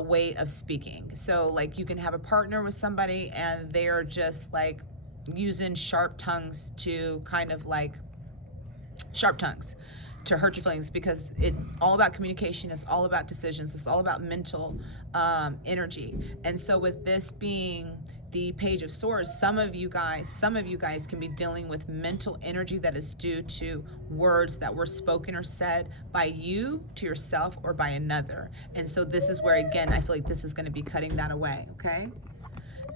way of speaking. So like you can have a partner with somebody and they're just like using sharp tongues to kind of like sharp tongues to hurt your feelings, because it's all about communication, it's all about decisions, it's all about mental energy. And so with this being the Page of Swords, some of you guys can be dealing with mental energy that is due to words that were spoken or said by you to yourself or by another. And so this is where, again, I feel like this is going to be cutting that away, okay?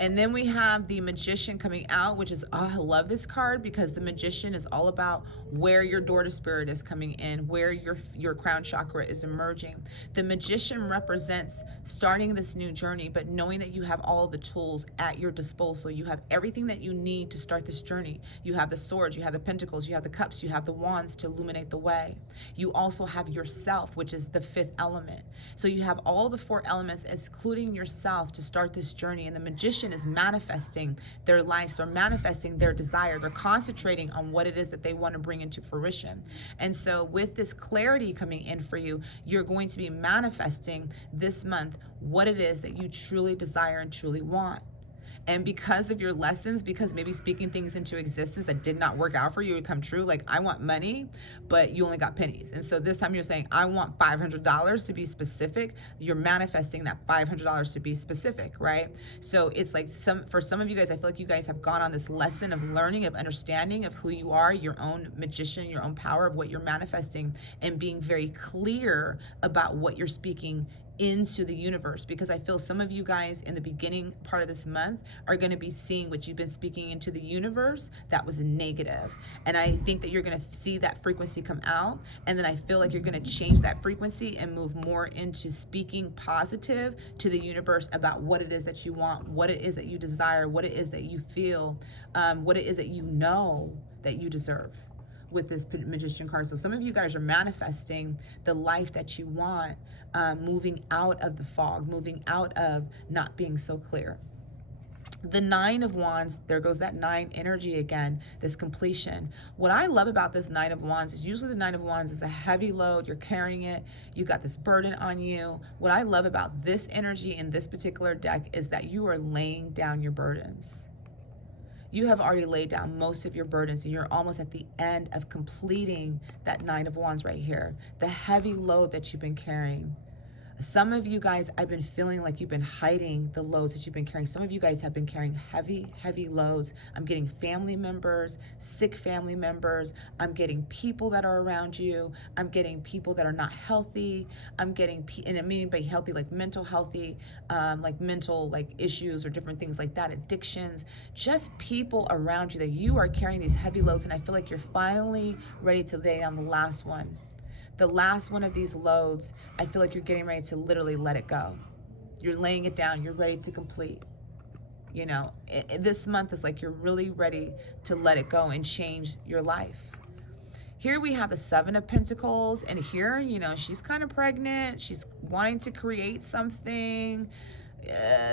And then we have the Magician coming out, which is, oh, I love this card because the Magician is all about where your door to spirit is coming in, where your crown chakra is emerging. The Magician represents starting this new journey, but knowing that you have all of the tools at your disposal. You have everything that you need to start this journey. You have the swords, you have the pentacles, you have the cups, you have the wands to illuminate the way. You also have yourself, which is the 5th element. So you have all the 4 elements, including yourself, to start this journey. And the Magician is manifesting their lives, or manifesting their desire. They're concentrating on what it is that they want to bring into fruition. And so with this clarity coming in for you, you're going to be manifesting this month what it is that you truly desire and truly want. And because of your lessons, because maybe speaking things into existence that did not work out for you would come true, like I want money, but you only got pennies. And so this time you're saying, I want $500 to be specific. You're manifesting that $500 to be specific, right? So it's like for some of you guys, I feel like you guys have gone on this lesson of learning, of understanding of who you are, your own magician, your own power of what you're manifesting, and being very clear about what you're speaking into the universe. Because I feel some of you guys in the beginning part of this month are going to be seeing what you've been speaking into the universe that was negative. And I think that you're going to see that frequency come out. And then I feel like you're going to change that frequency and move more into speaking positive to the universe about what it is that you want, what it is that you desire, what it is that you feel, what it is that you know that you deserve with this Magician card. So some of you guys are manifesting the life that you want, moving out of the fog, moving out of not being so clear. The 9 of Wands, there goes that 9 energy again, this completion. What I love about this 9 of Wands is usually the 9 of Wands is a heavy load. You're carrying it. You got this burden on you. What I love about this energy in this particular deck is that you are laying down your burdens. You have already laid down most of your burdens, and you're almost at the end of completing that 9 of Wands right here. The heavy load that you've been carrying. Some of you guys, I've been feeling like you've been hiding the loads that you've been carrying. Some of you guys have been carrying heavy, heavy loads. I'm getting family members, sick family members. I'm getting people that are around you. I'm getting people that are not healthy. I'm getting, and I mean by healthy, like mental healthy, like mental like issues or different things like that, addictions, just people around you that you are carrying these heavy loads. And I feel like you're finally ready to lay on the last one. The last one of these loads, I feel like you're getting ready to literally let it go. You're laying it down. You're ready to complete. You know, this month is like you're really ready to let it go and change your life. Here we have the Seven of Pentacles, and here, you know, she's kind of pregnant. She's wanting to create something.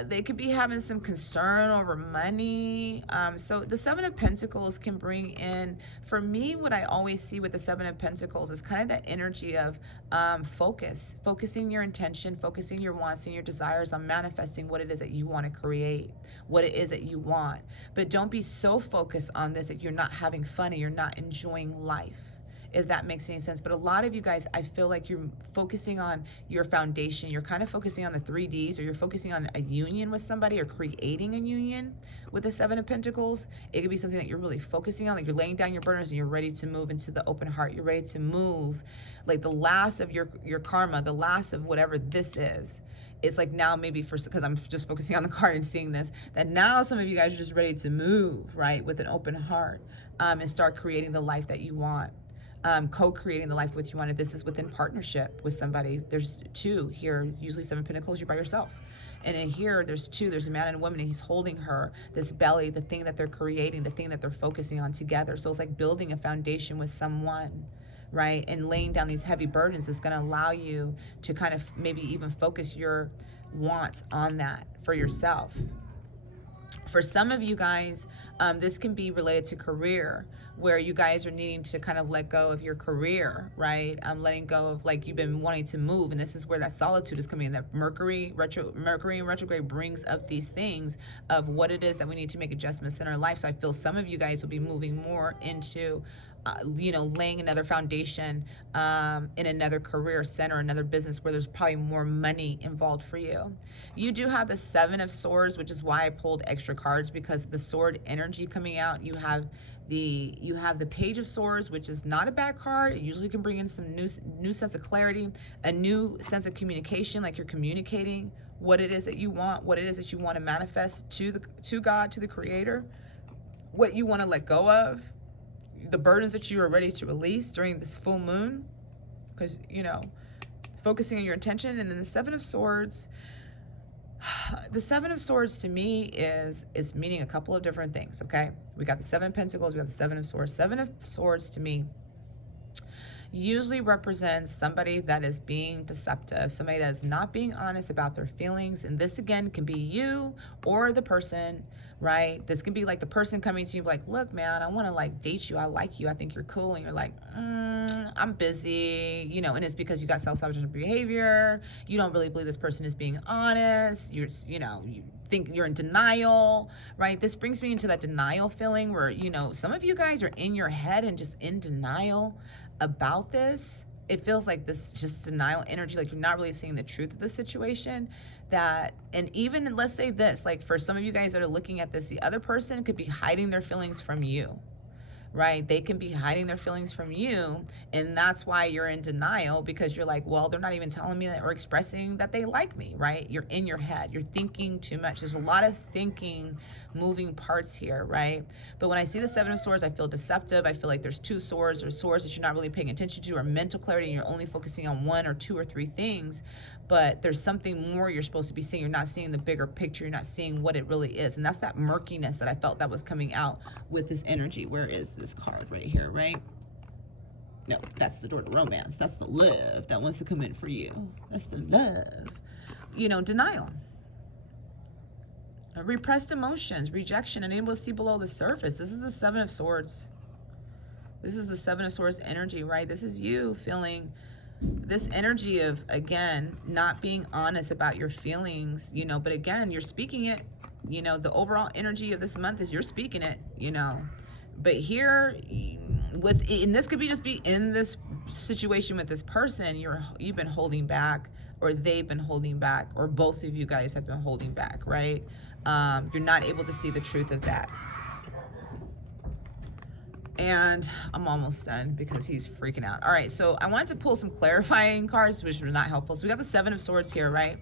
They could be having some concern over money. So the Seven of Pentacles can bring in, for me, what I always see with the Seven of Pentacles is kind of that energy of focusing your intention, focusing your wants and your desires on manifesting what it is that you want to create, what it is that you want. But don't be so focused on this that you're not having fun and you're not enjoying life, if that makes any sense. But a lot of you guys, I feel like you're focusing on your foundation. You're kind of focusing on the 3Ds, or you're focusing on a union with somebody or creating a union with the Seven of Pentacles. It could be something that you're really focusing on, like you're laying down your burdens and you're ready to move into the open heart. You're ready to move, like the last of your karma, the last of whatever this is. It's like now maybe because I'm just focusing on the card and seeing this, that now some of you guys are just ready to move, right, with an open heart, and start creating the life that you want. Co-creating the life with you want. If this is within partnership with somebody, there's two here. Usually Seven of Pentacles, you're by yourself. And in here, there's two. There's a man and a woman, and he's holding her, this belly, the thing that they're creating, the thing that they're focusing on together. So it's like building a foundation with someone, right? And laying down these heavy burdens is going to allow you to kind of maybe even focus your wants on that for yourself. For some of you guys, this can be related to career, where you guys are needing to kind of let go of your career, right? Letting go of, like, you've been wanting to move, and this is where that solitude is coming in. That Mercury in retrograde brings up these things of what it is that we need to make adjustments in our life. So I feel some of you guys will be moving more into you know, laying another foundation in another career center, another business where there's probably more money involved for you. You do have the Seven of Swords, which is why I pulled extra cards, because the sword energy coming out. You have the Page of Swords, which is not a bad card. It usually can bring in some new sense of clarity, a new sense of communication, like you're communicating what it is that you want, what it is that you want to manifest to God, to the Creator, what you want to let go of, the burdens that you are ready to release during this full moon, because, you know, focusing on your intention. And then the Seven of Swords, the Seven of Swords to me is meaning a couple of different things. Okay, we got the Seven of Pentacles, we got the Seven of Swords. Seven of Swords to me usually represents somebody that is being deceptive, somebody that is not being honest about their feelings. And this again can be you or the person, right? This can be like the person coming to you like, look, man, I want to like date you. I like you. I think you're cool. And you're like, I'm busy, you know, and it's because you got self-sabotaging behavior. You don't really believe this person is being honest. You think you're in denial, right? This brings me into that denial feeling where, you know, some of you guys are in your head and just in denial about this. It feels like this just denial energy, like you're not really seeing the truth of the situation. That, and even let's say this, like for some of you guys that are looking at this, the other person could be hiding their feelings from you, right? They can be hiding their feelings from you, and that's why you're in denial, because you're like, well, they're not even telling me that or expressing that they like me, right? You're in your head, you're thinking too much. There's a lot of thinking, moving parts here, right? But when I see the Seven of Swords, I feel deceptive. I feel like there's two swords, or swords that you're not really paying attention to, or mental clarity, and you're only focusing on one or two or three things. But there's something more you're supposed to be seeing. You're not seeing the bigger picture. You're not seeing what it really is. And that's that murkiness that I felt that was coming out with this energy. Where is this card right here, right? No, that's the door to romance. That's the love that wants to come in for you. That's the love. You know, denial. Repressed emotions, rejection, unable to see below the surface. This is the Seven of Swords. This is the Seven of Swords energy, right? This is you feeling this energy of, again, not being honest about your feelings, you know, but again, you're speaking it. You know, the overall energy of this month is you're speaking it, you know. But here, and this could be just be in this situation with this person, you've been holding back or they've been holding back, or both of you guys have been holding back, right? You're not able to see the truth of that. And I'm almost done because he's freaking out. All right, so I wanted to pull some clarifying cards, which were not helpful. So we got the Seven of Swords here, right?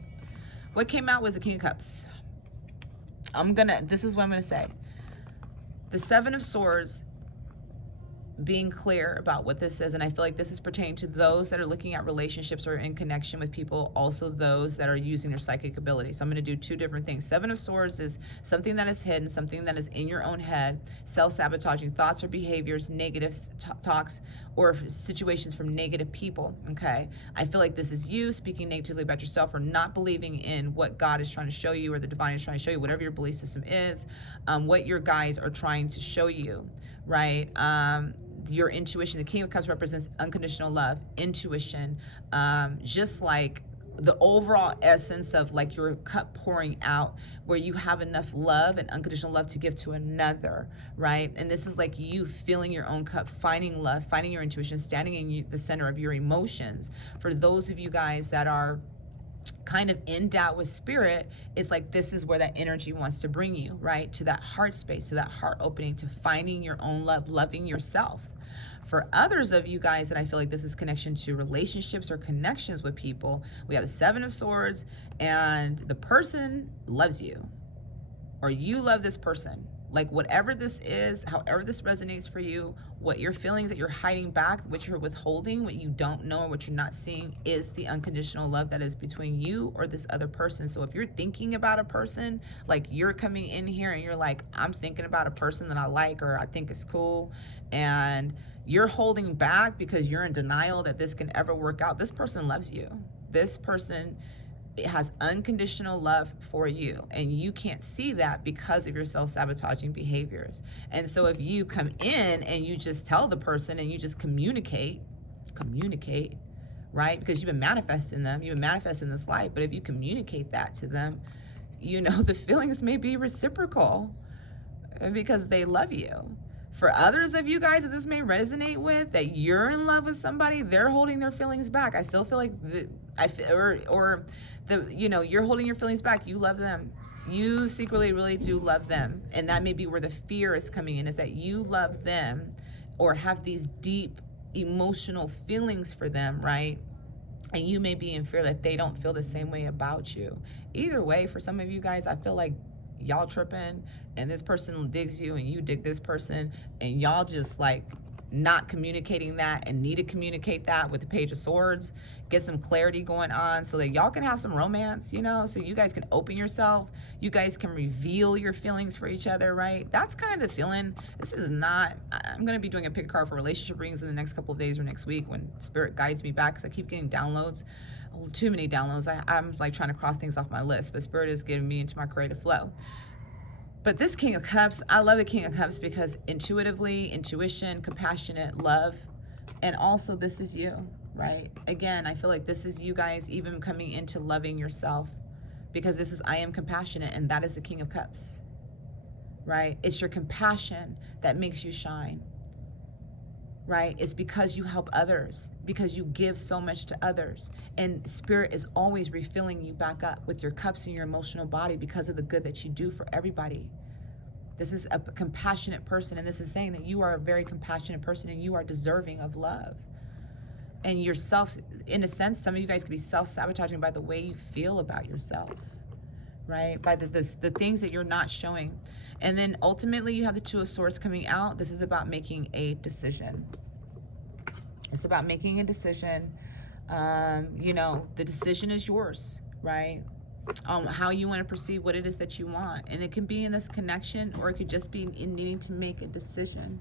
What came out was the King of Cups. This is what I'm gonna say. The Seven of Swords, being clear about what this is, and I feel like this is pertaining to those that are looking at relationships or in connection with people, also those that are using their psychic ability. So I'm going to do two different things. Seven of Swords is something that is hidden, something that is in your own head, self-sabotaging thoughts or behaviors, negative talks, or situations from negative people, okay? I feel like this is you speaking negatively about yourself or not believing in what God is trying to show you or the divine is trying to show you, whatever your belief system is, what your guides are trying to show you, right? Your intuition. The King of Cups represents unconditional love, intuition, just like the overall essence of like your cup pouring out, where you have enough love and unconditional love to give to another, right? And this is like you filling your own cup, finding love, finding your intuition, standing in the center of your emotions. For those of you guys that are kind of in doubt with spirit, it's like this is where that energy wants to bring you, right? To that heart space, to that heart opening, to finding your own love, loving yourself. For others of you guys, and I feel like this is connection to relationships or connections with people, we have the Seven of Swords, and the person loves you, or you love this person. Like whatever this is, however this resonates for you, what your feelings that you're hiding back, what you're withholding, what you don't know, what you're not seeing is the unconditional love that is between you or this other person. So if you're thinking about a person, like you're coming in here and you're like, I'm thinking about a person that I like or I think is cool, and you're holding back because you're in denial that this can ever work out, this person loves you. This person, it has unconditional love for you, and you can't see that because of your self-sabotaging behaviors. And so if you come in and you just tell the person and you just communicate, right? Because you've been manifesting them, you've been manifesting this life, but if you communicate that to them, you know, the feelings may be reciprocal because they love you. For others of you guys that this may resonate with, that you're in love with somebody, they're holding their feelings back. I still feel like you're holding your feelings back. You love them. You secretly really do love them. And that may be where the fear is coming in, is that you love them or have these deep emotional feelings for them, right? And you may be in fear that they don't feel the same way about you. Either way, for some of you guys, I feel like y'all tripping and this person digs you and you dig this person, and y'all just like not communicating that and need to communicate that with the Page of Swords, get some clarity going on so that y'all can have some romance, you know, so you guys can open yourself, you guys can reveal your feelings for each other, right? That's kind of the feeling. This is not, I'm going to be doing a pick a card for relationship readings in the next couple of days or next week when spirit guides me back, because I keep getting downloads, too many downloads. I'm like trying to cross things off my list, but spirit is getting me into my creative flow. But this King of Cups, I love the King of Cups because intuitively, intuition, compassionate, love, and also this is you, right? Again, I feel like this is you guys even coming into loving yourself, because this is I am compassionate, and that is the King of Cups, right? It's your compassion that makes you shine, right? It's because you help others, because you give so much to others. And spirit is always refilling you back up with your cups and your emotional body because of the good that you do for everybody. This is a compassionate person, and this is saying that you are a very compassionate person and you are deserving of love. And yourself, in a sense, some of you guys could be self-sabotaging by the way you feel about yourself, right? By the things that you're not showing. And then ultimately you have the Two of Swords coming out. This is about making a decision. It's about making a decision. You know, the decision is yours, right? How you want to perceive what it is that you want. And it can be in this connection, or it could just be in needing to make a decision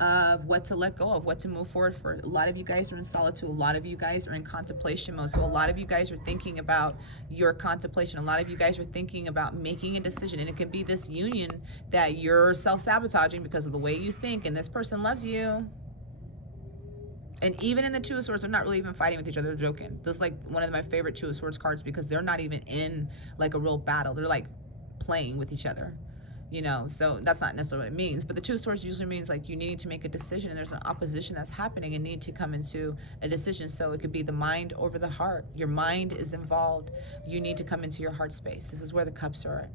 of what to let go of, what to move forward for. A lot of you guys are in solitude. A lot of you guys are in contemplation mode. So a lot of you guys are thinking about your contemplation. A lot of you guys are thinking about making a decision. And it can be this union that you're self-sabotaging because of the way you think, and this person loves you. And even in the Two of Swords, they're not really even fighting with each other. They're joking. This is like one of my favorite Two of Swords cards because they're not even in like a real battle. They're like playing with each other. So that's not necessarily what it means, but the two swords usually means like you need to make a decision and there's an opposition that's happening and need to come into a decision. So it could be the mind over the heart. Your mind is involved. You need to come into your heart space. This is where the cups are.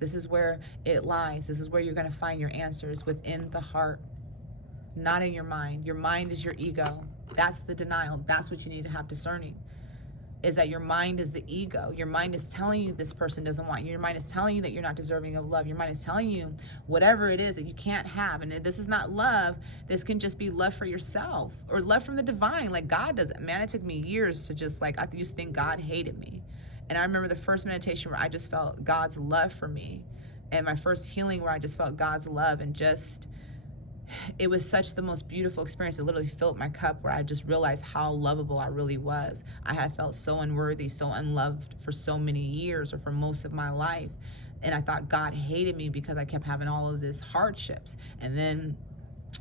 This is where it lies. This is where you're going to find your answers, within the heart, not in your mind. Your mind is your ego. That's the denial. That's what you need to have discerning, is that your mind is the ego. Your mind is telling you this person doesn't want you. Your mind is telling you that you're not deserving of love. Your mind is telling you whatever it is that you can't have. And this is not love. This can just be love for yourself or love from the divine. Like God doesn't. Man, it took me years to just I used to think God hated me. And I remember the first meditation where I just felt God's love for me, and my first healing where I just felt God's love, and just, it was such the most beautiful experience. It literally filled my cup, where I just realized how lovable I really was. I had felt so unworthy, so unloved for so many years, or for most of my life. And I thought God hated me because I kept having all of these hardships. And then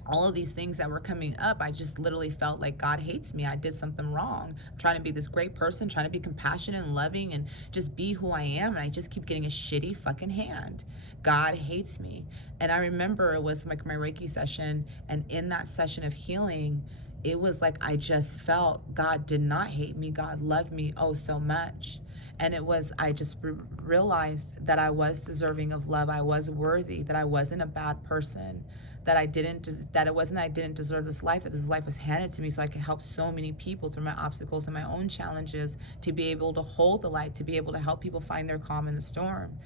all of these things that were coming up, I just literally felt like God hates me. I did something wrong. I'm trying to be this great person, trying to be compassionate and loving and just be who I am, and I just keep getting a shitty fucking hand. God hates me. And I remember it was like my Reiki session, and in that session of healing, it was like I just felt God did not hate me. God loved me oh so much. And it was, I just realized that I was deserving of love. I was worthy, that I wasn't a bad person, that I didn't deserve this life, that this life was handed to me so I could help so many people through my obstacles and my own challenges, to be able to hold the light, to be able to help people find their calm in the storm.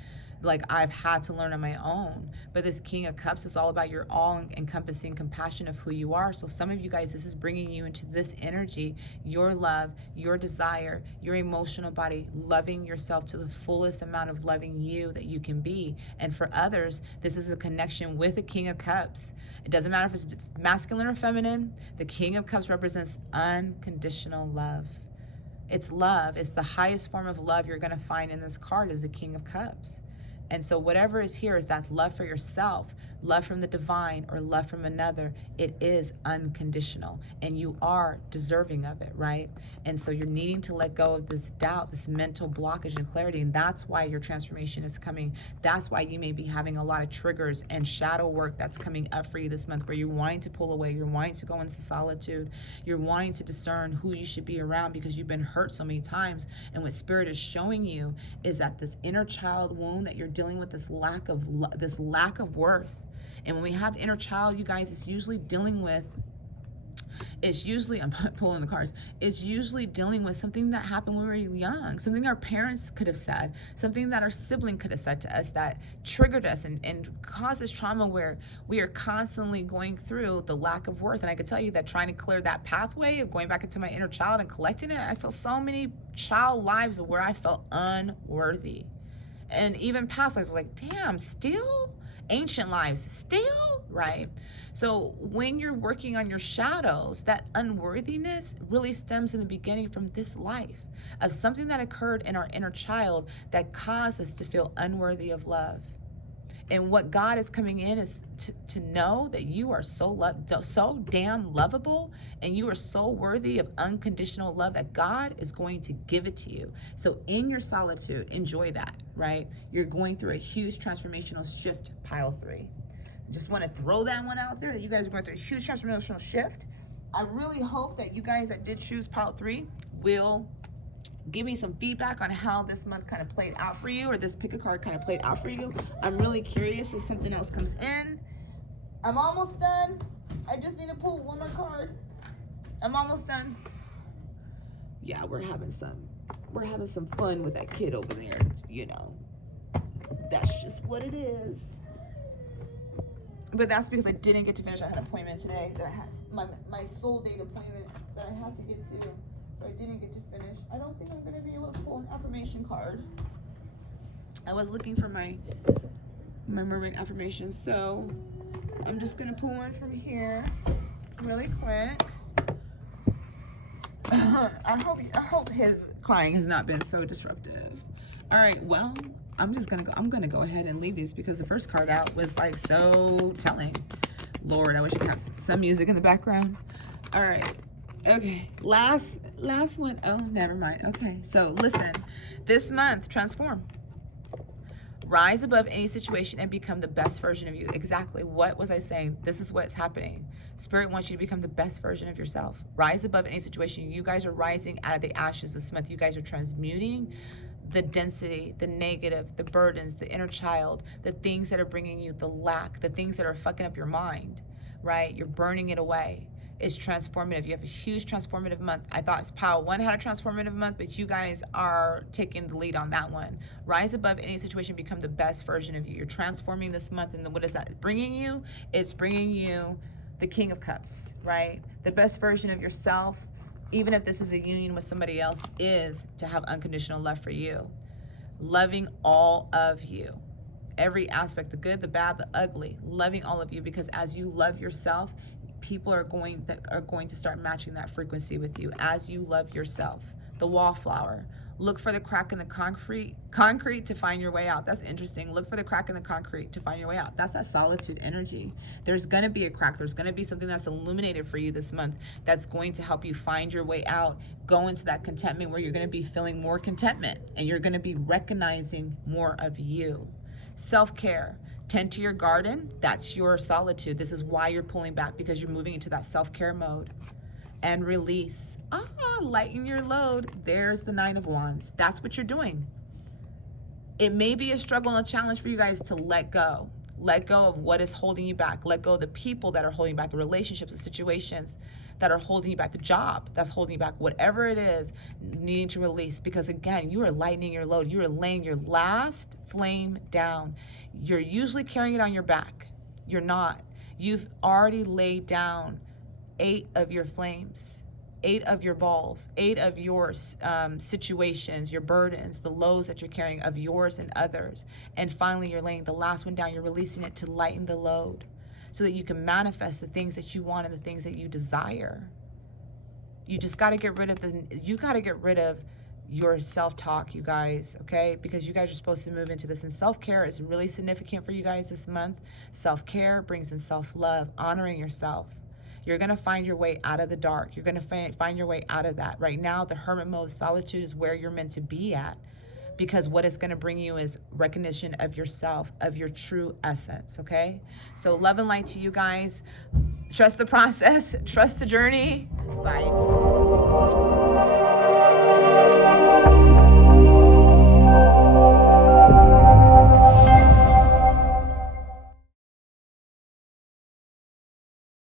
Like I've had to learn on my own. But this King of Cups is all about your all-encompassing compassion of who you are. So some of you guys, this is bringing you into this energy, your love, your desire, your emotional body, loving yourself to the fullest amount of loving you that you can be. And for others, this is a connection with the King of Cups. It doesn't matter if it's masculine or feminine. The King of Cups represents unconditional love. It's love. It's the highest form of love you're going to find in this card, is the King of Cups. And so whatever is here, is that love for yourself, love from the divine, or love from another. It is unconditional, and you are deserving of it, right? And so you're needing to let go of this doubt, this mental blockage and clarity. And that's why your transformation is coming. That's why you may be having a lot of triggers and shadow work that's coming up for you this month, where you're wanting to pull away, you're wanting to go into solitude, you're wanting to discern who you should be around, because you've been hurt so many times. And what Spirit is showing you is that this inner child wound that you're dealing with, this lack of worth. And when we have inner child, you guys, it's usually I'm pulling the cards, it's usually dealing with something that happened when we were young, something our parents could have said, something that our sibling could have said to us that triggered us and caused us trauma, where we are constantly going through the lack of worth. And I could tell you that trying to clear that pathway of going back into my inner child and collecting it, I saw so many child lives where I felt unworthy. And even past lives, I was like, damn, still? Ancient lives, still? Right? So when you're working on your shadows, that unworthiness really stems in the beginning from this life, of something that occurred in our inner child that caused us to feel unworthy of love. And what God is coming in is to know that you are so damn lovable, and you are so worthy of unconditional love, that God is going to give it to you. So in your solitude, enjoy that, right? You're going through a huge transformational shift, pile 3. Just want to throw that one out there, that you guys are going through a huge transformational shift. I really hope that you guys that did choose pile 3 will give me some feedback on how this month kind of played out for you, or this pick a card kind of played out for you. I'm really curious if something else comes in. I'm almost done. I just need to pull one more card. I'm almost done. Yeah, we're having some fun with that kid over there, That's just what it is. But that's because I didn't get to finish. I had an appointment today that I had, my soul date appointment that I had to get to. So I didn't get to finish. I don't think I'm going to be able to pull an affirmation card. I was looking for my mermaid affirmation, so I'm just going to pull one from here really quick. I hope his crying has not been so disruptive. All right, well, I'm going to go ahead and leave these, because the first card out was like so telling. Lord, I wish you could have some music in the background. All right. Okay, last one. Oh, never mind. Okay, so listen, this month, transform. Rise above any situation and become the best version of you. Exactly. What was I saying? This is what's happening. Spirit wants you to become the best version of yourself. Rise above any situation. You guys are rising out of the ashes this month. You guys are transmuting the density, the negative, the burdens, the inner child, the things that are bringing you the lack, the things that are fucking up your mind, right? You're burning it away. It's transformative. You have a huge transformative month. I thought Pile 1 had a transformative month, but you guys are taking the lead on that one. Rise above any situation, become the best version of you. You're transforming this month, and what is that bringing you? It's bringing you the King of Cups, right? The best version of yourself, even if this is a union with somebody else, is to have unconditional love for you. Loving all of you. Every aspect, the good, the bad, the ugly, loving all of you, because as you love yourself, people are going to start matching that frequency with you as you love yourself. The wallflower. Look for the crack in the concrete to find your way out. That's interesting. Look for the crack in the concrete to find your way out. That's that solitude energy. There's going to be a crack. There's going to be something that's illuminated for you this month that's going to help you find your way out. Go into that contentment where you're going to be feeling more contentment and you're going to be recognizing more of you. Self-care. Tend to your garden. That's your solitude. This is why you're pulling back, because you're moving into that self-care mode. And release. Lighten your load. There's the Nine of Wands. That's what you're doing. It may be a struggle and a challenge for you guys to let go. Let go of what is holding you back. Let go of the people that are holding you back, the relationships, the situations that are holding you back, the job that's holding you back, whatever it is, needing to release. Because again, you are lightening your load. You are laying your last flame down. You're usually carrying it on your back. You're not. You've already laid down 8 of your flames, 8 of your balls, 8 of your situations, your burdens, the loads that you're carrying of yours and others. And finally, you're laying the last one down. You're releasing it to lighten the load so that you can manifest the things that you want and the things that you desire. You just got to get rid of your self-talk, you guys, okay? Because you guys are supposed to move into this. And self-care is really significant for you guys this month. Self-care brings in self-love, honoring yourself. You're going to find your way out of the dark. You're going to find your way out of that. Right now, the hermit mode, solitude, is where you're meant to be at, because what it's going to bring you is recognition of yourself, of your true essence, okay? So love and light to you guys. Trust the process. Trust the journey. Bye.